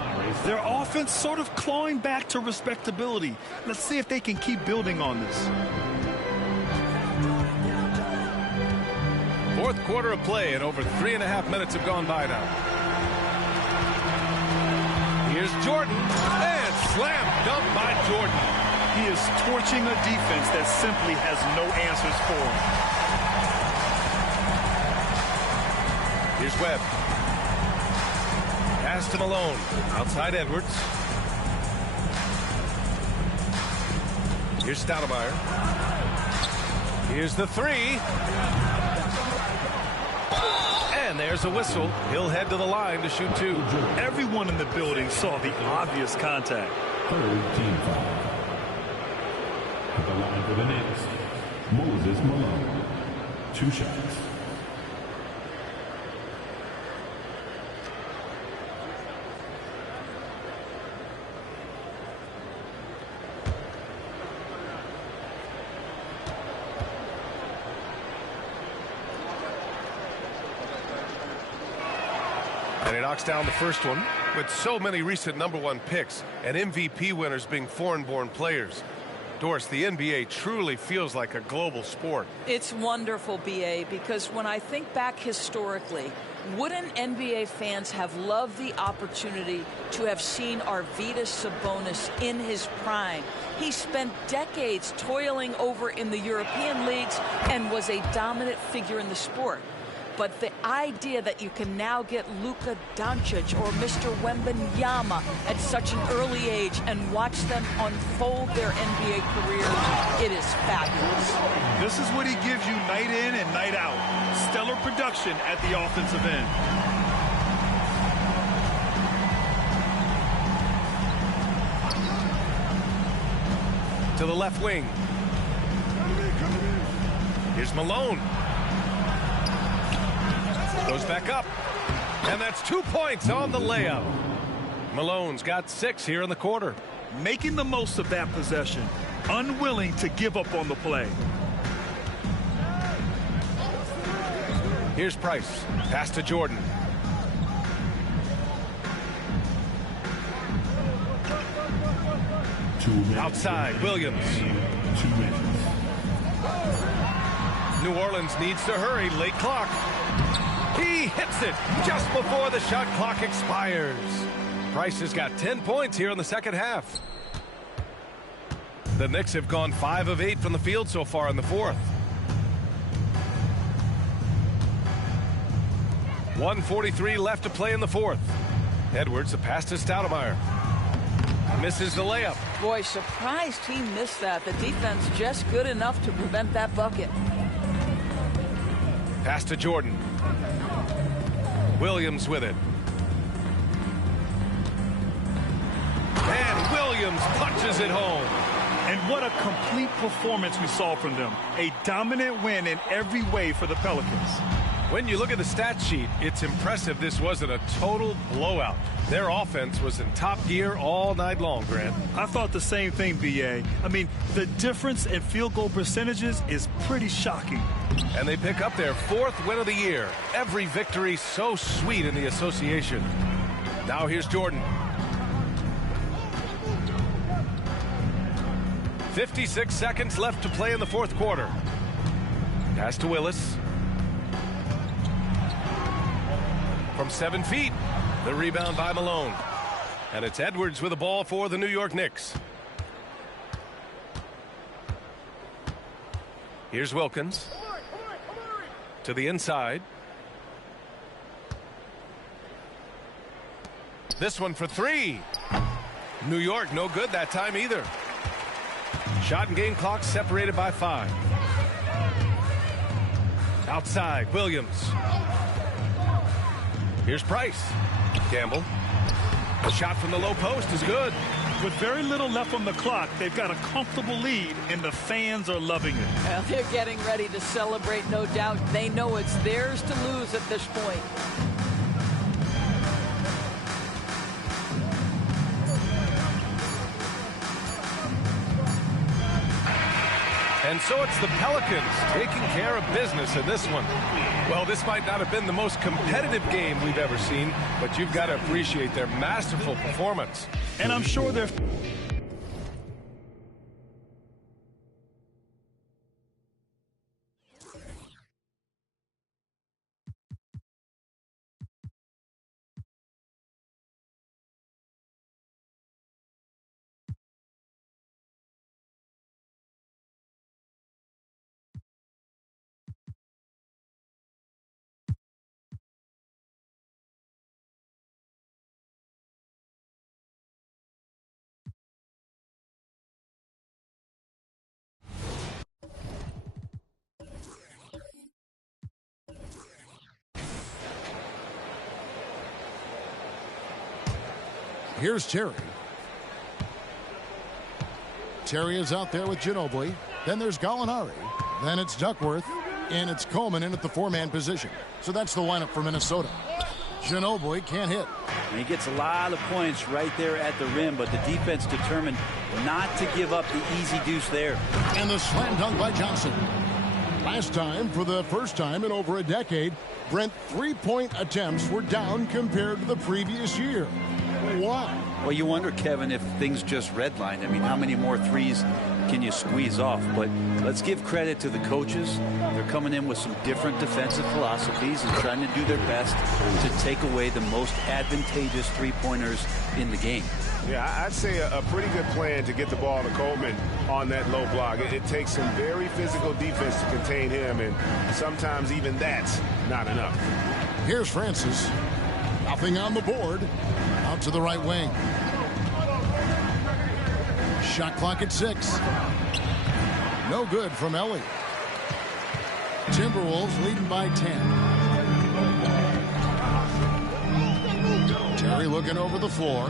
Their offense sort of clawing back to respectability. Let's see if they can keep building on this. Fourth quarter of play, and over 3.5 minutes have gone by now. Here's Jordan, and slam dunk by Jordan. He is torching a defense that simply has no answers for him. Here's Webb. Pass to Malone. Outside Edwards. Here's Stoudemire. Here's the three. And there's a whistle. He'll head to the line to shoot two. Everyone in the building saw the obvious contact. Third team foul. At the line for the Knicks, Moses Malone. 2 shots. And he knocks down the first one. With so many recent #1 picks and MVP winners being foreign-born players, Doris, the NBA truly feels like a global sport. It's wonderful, BA, because when I think back historically, wouldn't NBA fans have loved the opportunity to have seen Arvydas Sabonis in his prime? He spent decades toiling over in the European leagues and was a dominant figure in the sport. But the idea that you can now get Luka Doncic or Mr. Wembanyama at such an early age and watch them unfold their NBA careers, it is fabulous. This is what he gives you night in and night out. Stellar production at the offensive end. To the left wing. Here's Malone. Goes back up. And that's 2 points on the layup. Malone's got 6 here in the quarter. Making the most of that possession. Unwilling to give up on the play. Here's Price. Pass to Jordan. Outside, Williams. 2 minutes. New Orleans needs to hurry. Late clock. He hits it just before the shot clock expires. Price has got 10 points here in the second half. The Knicks have gone 5 of 8 from the field so far in the fourth. 1:43 left to play in the fourth. Edwards, a pass to Stoudemire. Misses the layup. Boy, surprised he missed that. The defense just good enough to prevent that bucket. Pass to Jordan. Williams with it. And Williams punches it home. And what a complete performance we saw from them. A dominant win in every way for the Pelicans. When you look at the stat sheet, it's impressive this wasn't a total blowout. Their offense was in top gear all night long, Grant. I thought the same thing, BA. I mean, the difference in field goal percentages is pretty shocking. And they pick up their 4th win of the year. Every victory so sweet in the association. Now here's Jordan. 56 seconds left to play in the fourth quarter. Pass to Willis. From 7 feet, the rebound by Malone. And it's Edwards with the ball for the New York Knicks. Here's Wilkins. To the inside. This one for 3. New York no good that time either. Shot and game clock separated by 5. Outside, Williams. Here's Price. Gamble. The shot from the low post is good. With very little left on the clock, they've got a comfortable lead, and the fans are loving it. Well, they're getting ready to celebrate, no doubt. They know it's theirs to lose at this point. And And so it's the Pelicans taking care of business in this one. Well, this might not have been the most competitive game we've ever seen, but you've got to appreciate their masterful performance. And I'm sure they're... Here's Terry. Terry is out there with Ginobili. Then there's Gallinari. Then it's Duckworth. And it's Coleman in at the four-man position. So that's the lineup for Minnesota. Ginobili can't hit. And he gets a lot of points right there at the rim, but the defense determined not to give up the easy deuce there. And the slam dunk by Johnson. Last time, for the first time in over a decade, Brent three-point attempts were down compared to the previous year. Why? Well, you wonder, Kevin, if things just redlined. I mean, how many more threes can you squeeze off? But let's give credit to the coaches. They're coming in with some different defensive philosophies and trying to do their best to take away the most advantageous three-pointers in the game. Yeah, I'd say a pretty good plan to get the ball to Coleman on that low block. It takes some very physical defense to contain him, and sometimes even that's not enough. Here's Francis. Nothing on the board. Out to the right wing. Shot clock at 6. No good from Ellie. Timberwolves leading by 10. Terry looking over the floor.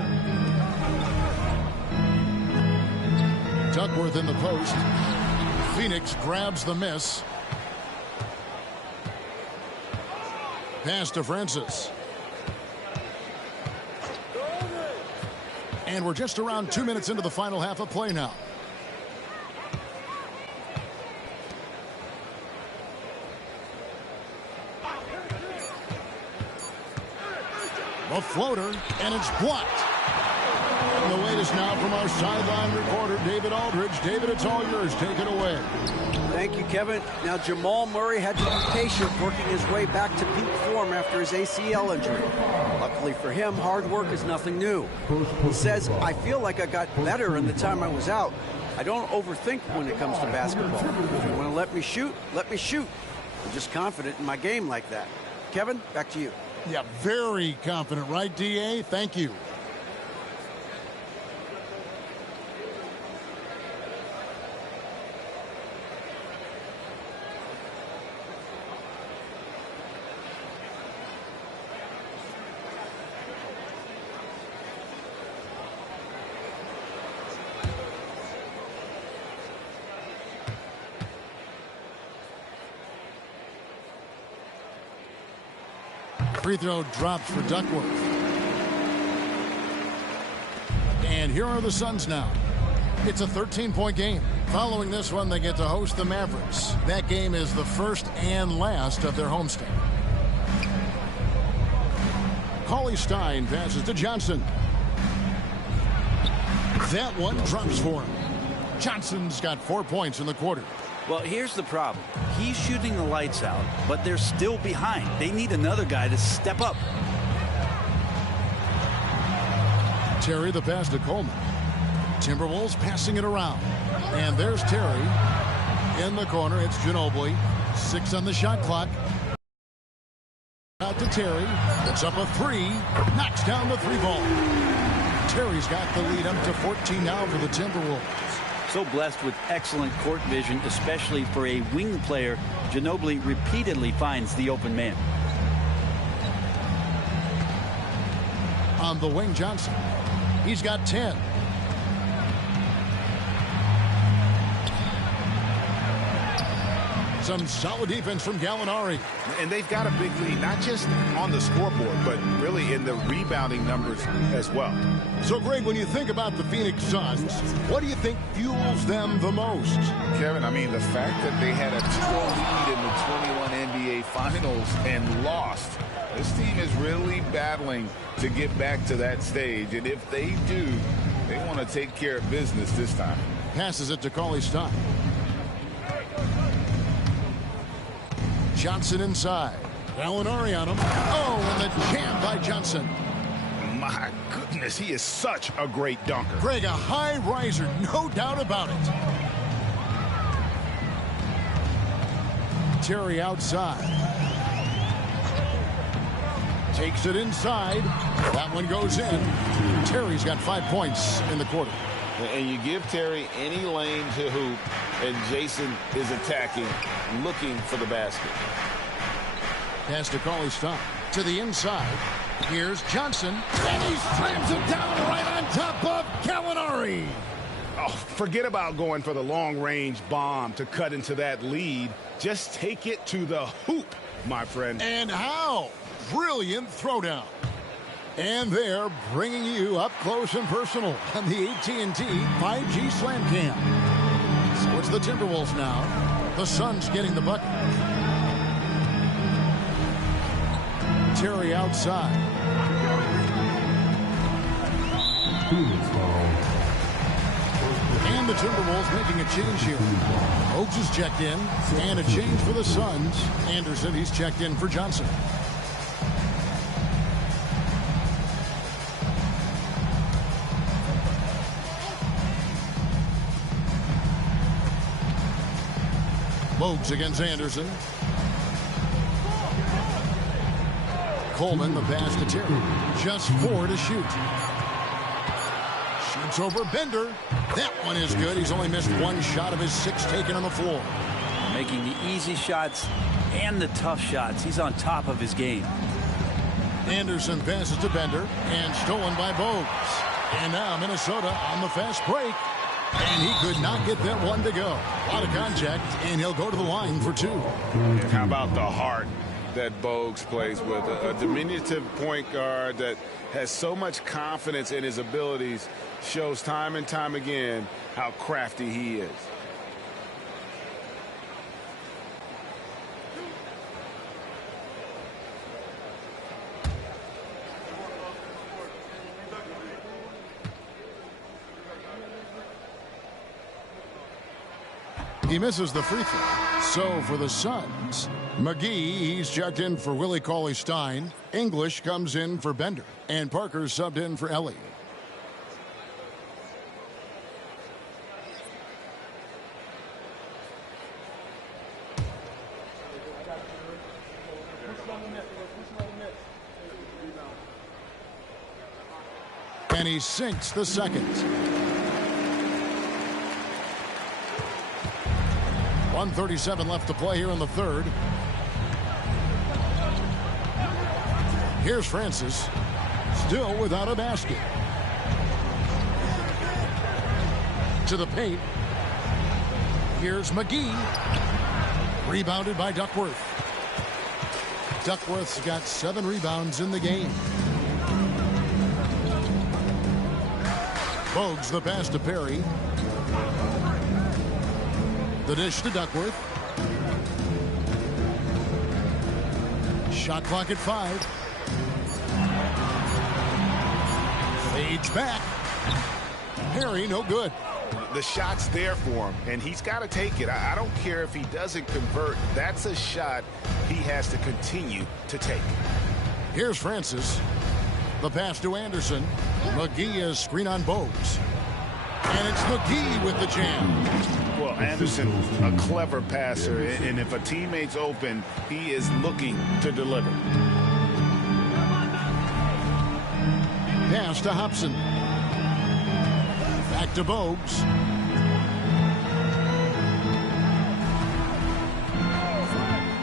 Duckworth in the post. Phoenix grabs the miss. Pass to Francis. And we're just around 2 minutes into the final half of play now. A floater, and it's blocked. And the latest now from our sideline reporter, David Aldridge. David, it's all yours. Take it away. Thank you, Kevin. Now, Jamal Murray had to be patient working his way back to peak form after his ACL injury. Luckily for him, hard work is nothing new. He says, I feel like I got better in the time I was out. I don't overthink when it comes to basketball. If you want to let me shoot, let me shoot. I'm just confident in my game like that. Kevin, back to you. Yeah, very confident, right, DA? Thank you. Free throw drops for Duckworth. And here are the Suns now. It's a 13-point game. Following this one, they get to host the Mavericks. That game is the first and last of their homestand. Cauley Stein passes to Johnson. That one drops for him. Johnson's got 4 points in the quarter. Well, here's the problem. He's shooting the lights out, but they're still behind. They need another guy to step up. Terry the pass to Coleman. Timberwolves passing it around. And there's Terry. In the corner, it's Ginobili. 6 on the shot clock. Out to Terry. It's up a 3. Knocks down the 3 ball. Terry's got the lead up to 14 now for the Timberwolves. So blessed with excellent court vision, especially for a wing player. Ginobili repeatedly finds the open man. On the wing, Johnson. He's got 10. Some solid defense from Gallinari. And they've got a big lead, not just on the scoreboard, but really in the rebounding numbers as well. So, Greg, when you think about the Phoenix Suns, what do you think fuels them the most? Kevin, I mean, the fact that they had a 2-0 lead in the 21 NBA Finals and lost. This team is really battling to get back to that stage. And if they do, they want to take care of business this time. Passes it to Cauley-Stein. Johnson inside. Gallinari on him. Oh, and the jam by Johnson. My goodness, he is such a great dunker. Greg, a high riser, no doubt about it. Terry outside. Takes it inside. That one goes in. Terry's got 5 points in the quarter. And you give Terry any lane to hoop, and Jason is attacking, looking for the basket. Pass to Cauley-Stein. To the inside. Here's Johnson. And he slams it down right on top of Gallinari. Oh, forget about going for the long-range bomb to cut into that lead. Just take it to the hoop, my friend. And how? Brilliant throwdown. And they're bringing you up close and personal on the AT&T 5G Slam Cam. So it's the Timberwolves now. The Suns getting the bucket. Terry outside. And the Timberwolves making a change here. Oaks is checked in. And a change for the Suns. Anderson, he's checked in for Johnson. Bogues against Anderson. Coleman, the pass to Terry. Just 4 to shoot. Shoots over Bender. That one is good. He's only missed 1 shot of his 6 taken on the floor. Making the easy shots and the tough shots. He's on top of his game. Anderson passes to Bender and stolen by Bogues. And now Minnesota on the fast break. And he could not get that one to go. A lot of contact, and he'll go to the line for 2. And how about the heart that Bogues plays with? A diminutive point guard that has so much confidence in his abilities, shows time and time again how crafty he is. He misses the free throw. So for the Suns, McGee, he's checked in for Willie Cauley-Stein. English comes in for Bender. And Parker subbed in for Ellie. And he sinks the second. 1:37 left to play here in the third. Here's Francis, still without a basket. To the paint. Here's McGee. Rebounded by Duckworth. Duckworth's got 7 rebounds in the game. Bogues the pass to Perry. The dish to Duckworth. Shot clock at 5. Fades back. Perry, no good. The shot's there for him, and he's got to take it. I don't care if he doesn't convert. That's a shot he has to continue to take. Here's Francis. The pass to Anderson. McGee is screen on Bogues. And it's McGee with the jam. Well, Anderson, a clever passer, and if a teammate's open, he is looking to deliver. Pass to Hobson. Back to Bogues.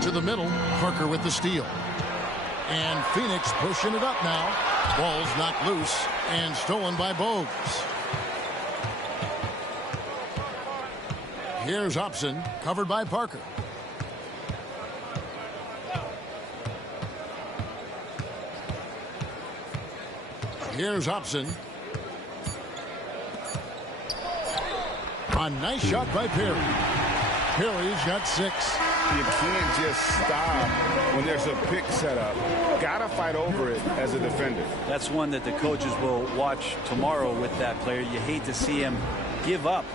To the middle, Parker with the steal. And Phoenix pushing it up now. Ball's knocked loose and stolen by Bogues. Here's Hobson, covered by Parker. Here's Hobson. A nice shot by Perry. Perry's got 6. You can't just stop when there's a pick set up. Gotta fight over it as a defender. That's one that the coaches will watch tomorrow with that player. You hate to see him give up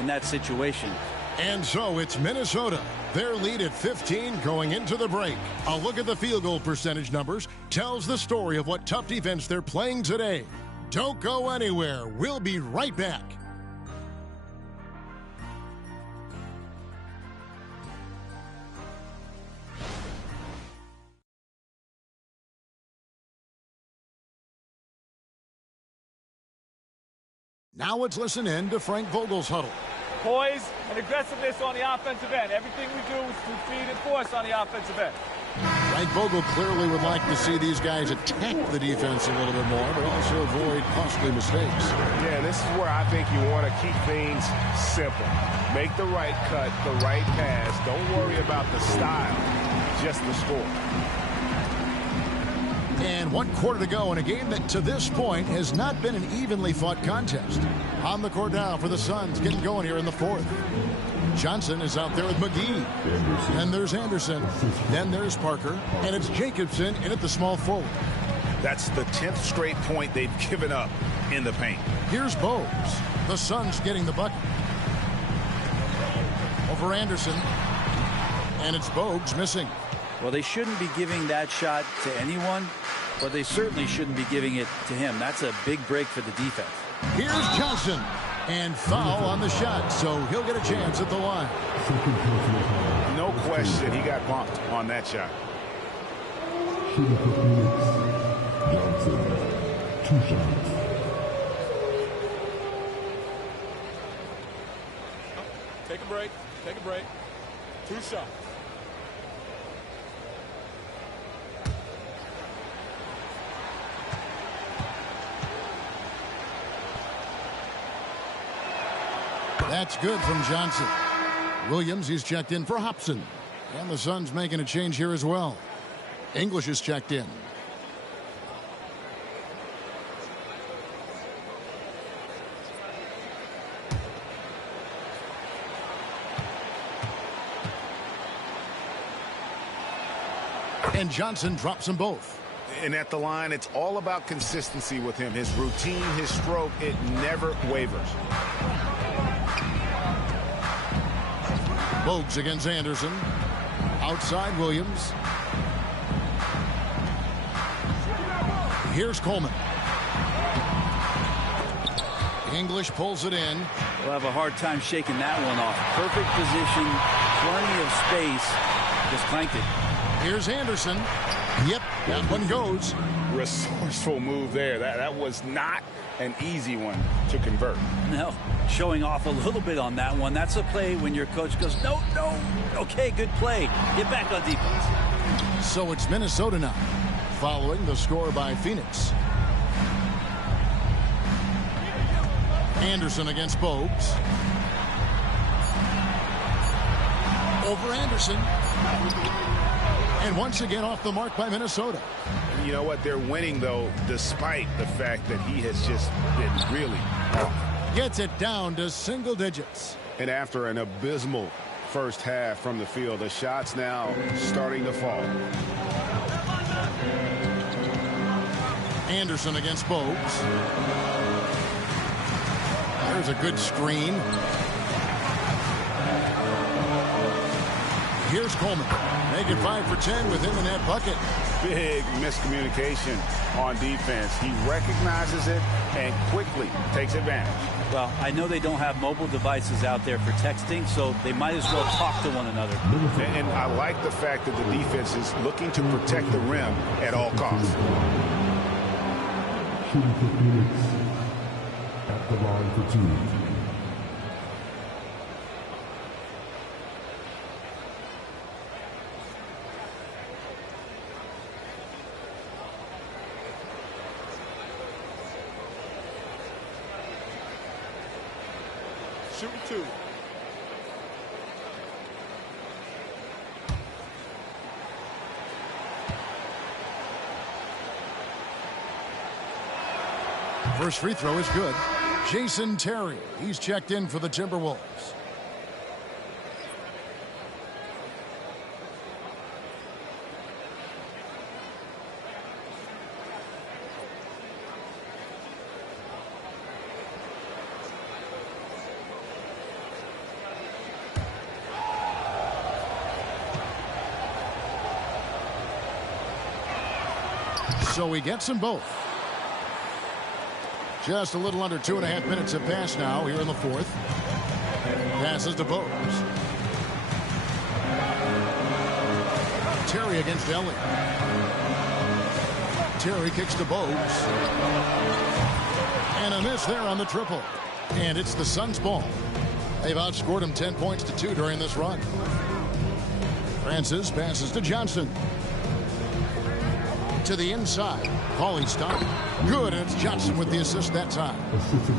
in that situation. And so it's Minnesota. Their lead at 15 going into the break. A look at the field goal percentage numbers tells the story of what tough defense they're playing today. Don't go anywhere. We'll be right back. Now let's listen in to Frank Vogel's huddle. Poise and aggressiveness on the offensive end. Everything we do is through speed and force on the offensive end. Frank Vogel clearly would like to see these guys attack the defense a little bit more, but also avoid costly mistakes. Yeah, this is where I think you want to keep things simple. Make the right cut, the right pass. Don't worry about the style, just the score. And 1 quarter to go in a game that to this point has not been an evenly fought contest. On the court now for the Suns, getting going here in the 4th. Johnson is out there with McGee. Then there's Anderson. Then there's Parker. And it's Jacobson in at the small forward. That's the 10th straight point they've given up in the paint. Here's Bogues. The Suns getting the bucket. Over Anderson. And it's Bogues missing. Well, they shouldn't be giving that shot to anyone, but they certainly shouldn't be giving it to him. That's a big break for the defense. Here's Johnson. And foul on the shot, so he'll get a chance at the line. No question, he got bumped on that shot. Johnson, 2 shots. Take a break. Take a break. 2 shots. That's good from Johnson. Williams, he's checked in for Hobson. And the Suns making a change here as well. English is checked in. And Johnson drops them both. And at the line, it's all about consistency with him. His routine, his stroke, it never wavers. Bogues against Anderson. Outside Williams. Here's Coleman. English pulls it in. We'll have a hard time shaking that one off. Perfect position, plenty of space. Just clanked it. Here's Anderson. Yep, that one goes. Resourceful move there. That was not an easy one to convert. No, showing off a little bit on that one. That's a play when your coach goes, no, no. Okay, good play. Get back on defense. So it's Minnesota now, following the score by Phoenix. Anderson against Bogues. Over Anderson. And once again off the mark by Minnesota. You know what? They're winning, though, despite the fact that he has just been really off. Gets it down to single digits. And after an abysmal first half from the field, the shots now starting to fall. Anderson against Bogues. There's a good screen. Here's Coleman. Make it 5 for 10 with him in that bucket. Big miscommunication on defense. He recognizes it and quickly takes advantage. Well, I know they don't have mobile devices out there for texting, so they might as well talk to one another. And I like the fact that the defense is looking to protect the rim at all costs. Shooting for Phoenix at the line for 2. Shooting 2. First free throw is good. Jason Terry, he's checked in for the Timberwolves. So he gets them both. Just a little under 2.5 minutes have passed now here in the fourth. Passes to Bose. Terry against Ellie. Terry kicks to Bose. And a miss there on the triple. And it's the Suns' ball. They've outscored him 10 points to 2 during this run. Francis passes to Johnson. To the inside. Paulie Stein. Good, and it's Johnson with the assist that time.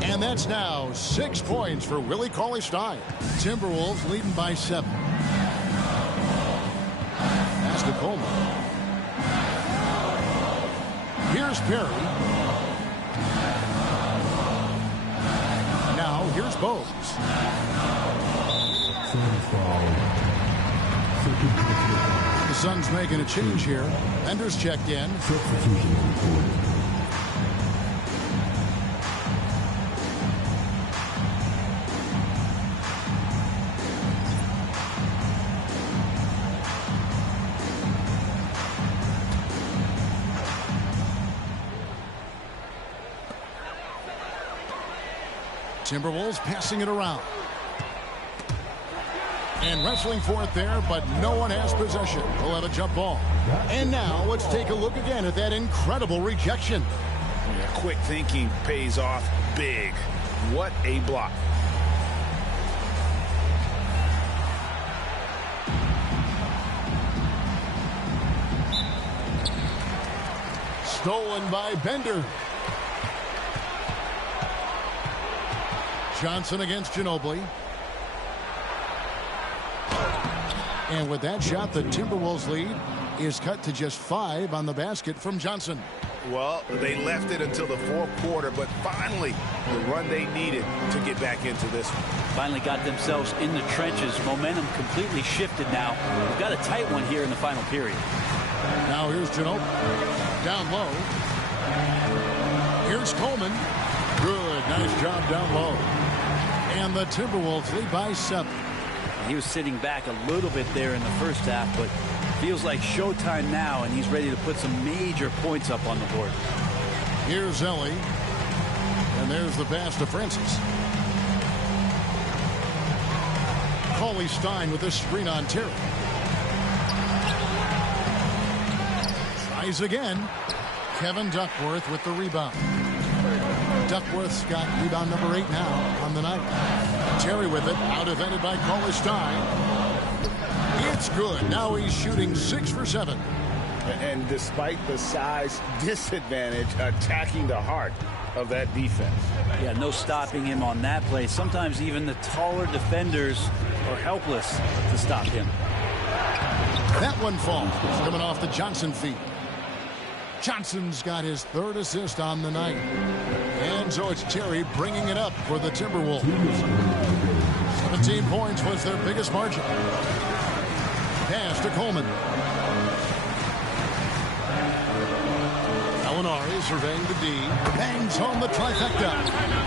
And that's now 6 points for Willie Cauley-Stein. Timberwolves leading by 7. Pass to Coleman. Here's Perry. Now here's Bose. The Suns making a change here. Bender's checked in. Timberwolves passing it around. And wrestling for it there, but no one has possession. We'll have a jump ball. And now let's take a look again at that incredible rejection. Yeah, quick thinking pays off big. What a block. Stolen by Bender. Johnson against Ginobili. And with that shot, the Timberwolves lead is cut to just 5 on the basket from Johnson. Well, they left it until the fourth quarter, but finally the run they needed to get back into this one. Finally got themselves in the trenches. Momentum completely shifted now. We've got a tight one here in the final period. Now here's Ginobili. Down low. Here's Coleman. Good. Nice job down low. And the Timberwolves lead by 7. He was sitting back a little bit there in the first half, but feels like showtime now, and he's ready to put some major points up on the board. Here's Ellie. And there's the pass to Francis. Cauley-Stein with this screen on Terry. Tries again. Kevin Duckworth with the rebound. Duckworth's got rebound number 8 now on the night. Terry with it, out-defended by Cauley-Stein. It's good. Now he's shooting 6 for 7. And despite the size disadvantage, attacking the heart of that defense. Yeah, no stopping him on that play. Sometimes even the taller defenders are helpless to stop him. That one falls. Coming off the Johnson feet. Johnson's got his 3rd assist on the night. And so it's Terry bringing it up for the Timberwolves. 17 points was their biggest margin. Pass to Coleman. Gallinari surveying the D. Bangs home the trifecta.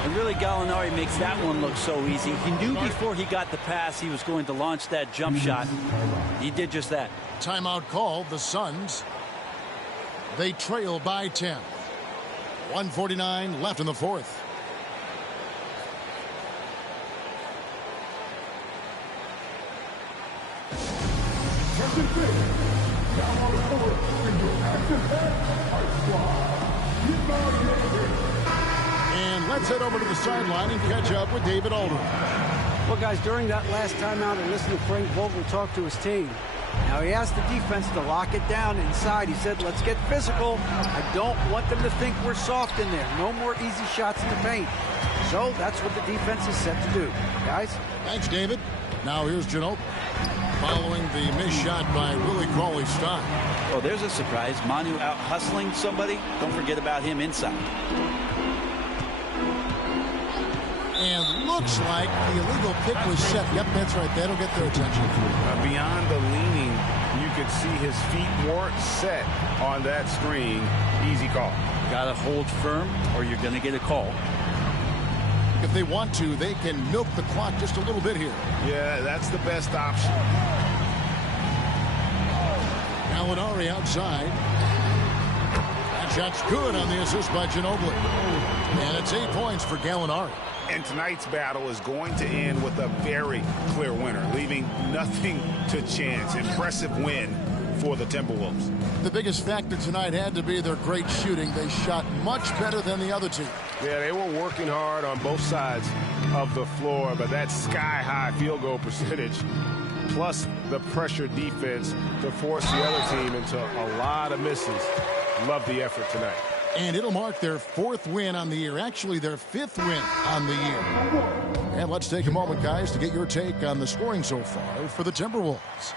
And really, Gallinari makes that one look so easy. He knew before he got the pass he was going to launch that jump shot. He did just that. Timeout called. The Suns. They trail by 10. 1:49 left in the fourth. And let's head over to the sideline and catch up with David Aldridge. Well, guys, during that last timeout, I listened to Frank Vogel talk to his team. Now, he asked the defense to lock it down inside. He said, let's get physical. I don't want them to think we're soft in there. No more easy shots in the paint. So that's what the defense is set to do. Guys? Thanks, David. Now here's Ginobili. Following the missed shot by Willie Cauley-Stein. Well, there's a surprise. Manu out hustling somebody. Don't forget about him inside. And looks like the illegal pick was set. Yep, that's right. That'll get their attention. Beyond the leaning, you could see his feet weren't set on that screen. Easy call. Got to hold firm or you're going to get a call. If they want to, they can milk the clock just a little bit here. Yeah, that's the best option. Gallinari outside. That shot's good on the assist by Ginobili. And it's 8 points for Gallinari. And tonight's battle is going to end with a very clear winner, leaving nothing to chance. Impressive win for the Timberwolves. The biggest factor tonight had to be their great shooting. They shot much better than the other team. Yeah, they were working hard on both sides of the floor, but that sky-high field goal percentage, plus the pressure defense to force the other team into a lot of misses. Love the effort tonight. And it'll mark their 4th win on the year. Actually, their 5th win on the year. And let's take a moment, guys, to get your take on the scoring so far for the Timberwolves.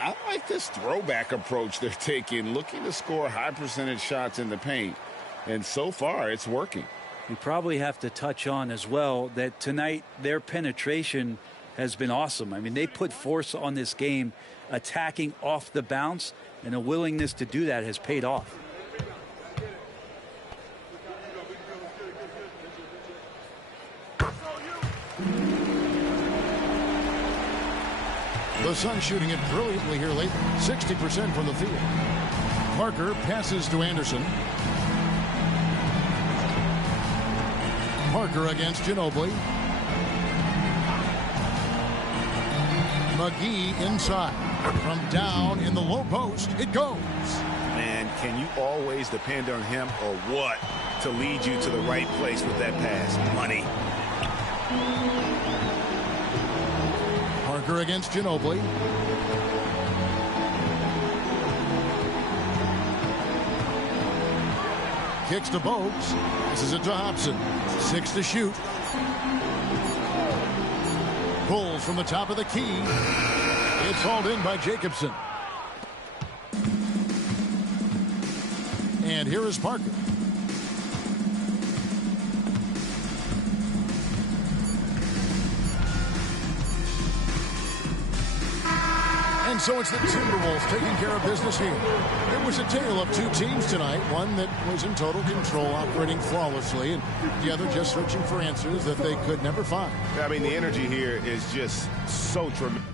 I like this throwback approach they're taking, looking to score high percentage shots in the paint. And so far, it's working. You probably have to touch on as well that tonight their penetration has been awesome. I mean, they put force on this game, attacking off the bounce, and a willingness to do that has paid off. The Suns shooting it brilliantly here lately. 60% from the field. Parker passes to Anderson. Parker against Ginobili. McGee inside. From down in the low post, it goes. Man, can you always depend on him or what to lead you to the right place with that pass? Money. Parker against Ginobili. Kicks to Bogues. This is it to Hobson. 6 to shoot. Pulls from the top of the key. It's hauled in by Jacobson. And here is Parker. And so it's the Timberwolves taking care of business here. It was a tale of 2 teams tonight. One that was in total control, operating flawlessly, and the other just searching for answers that they could never find. I mean, the energy here is just so tremendous.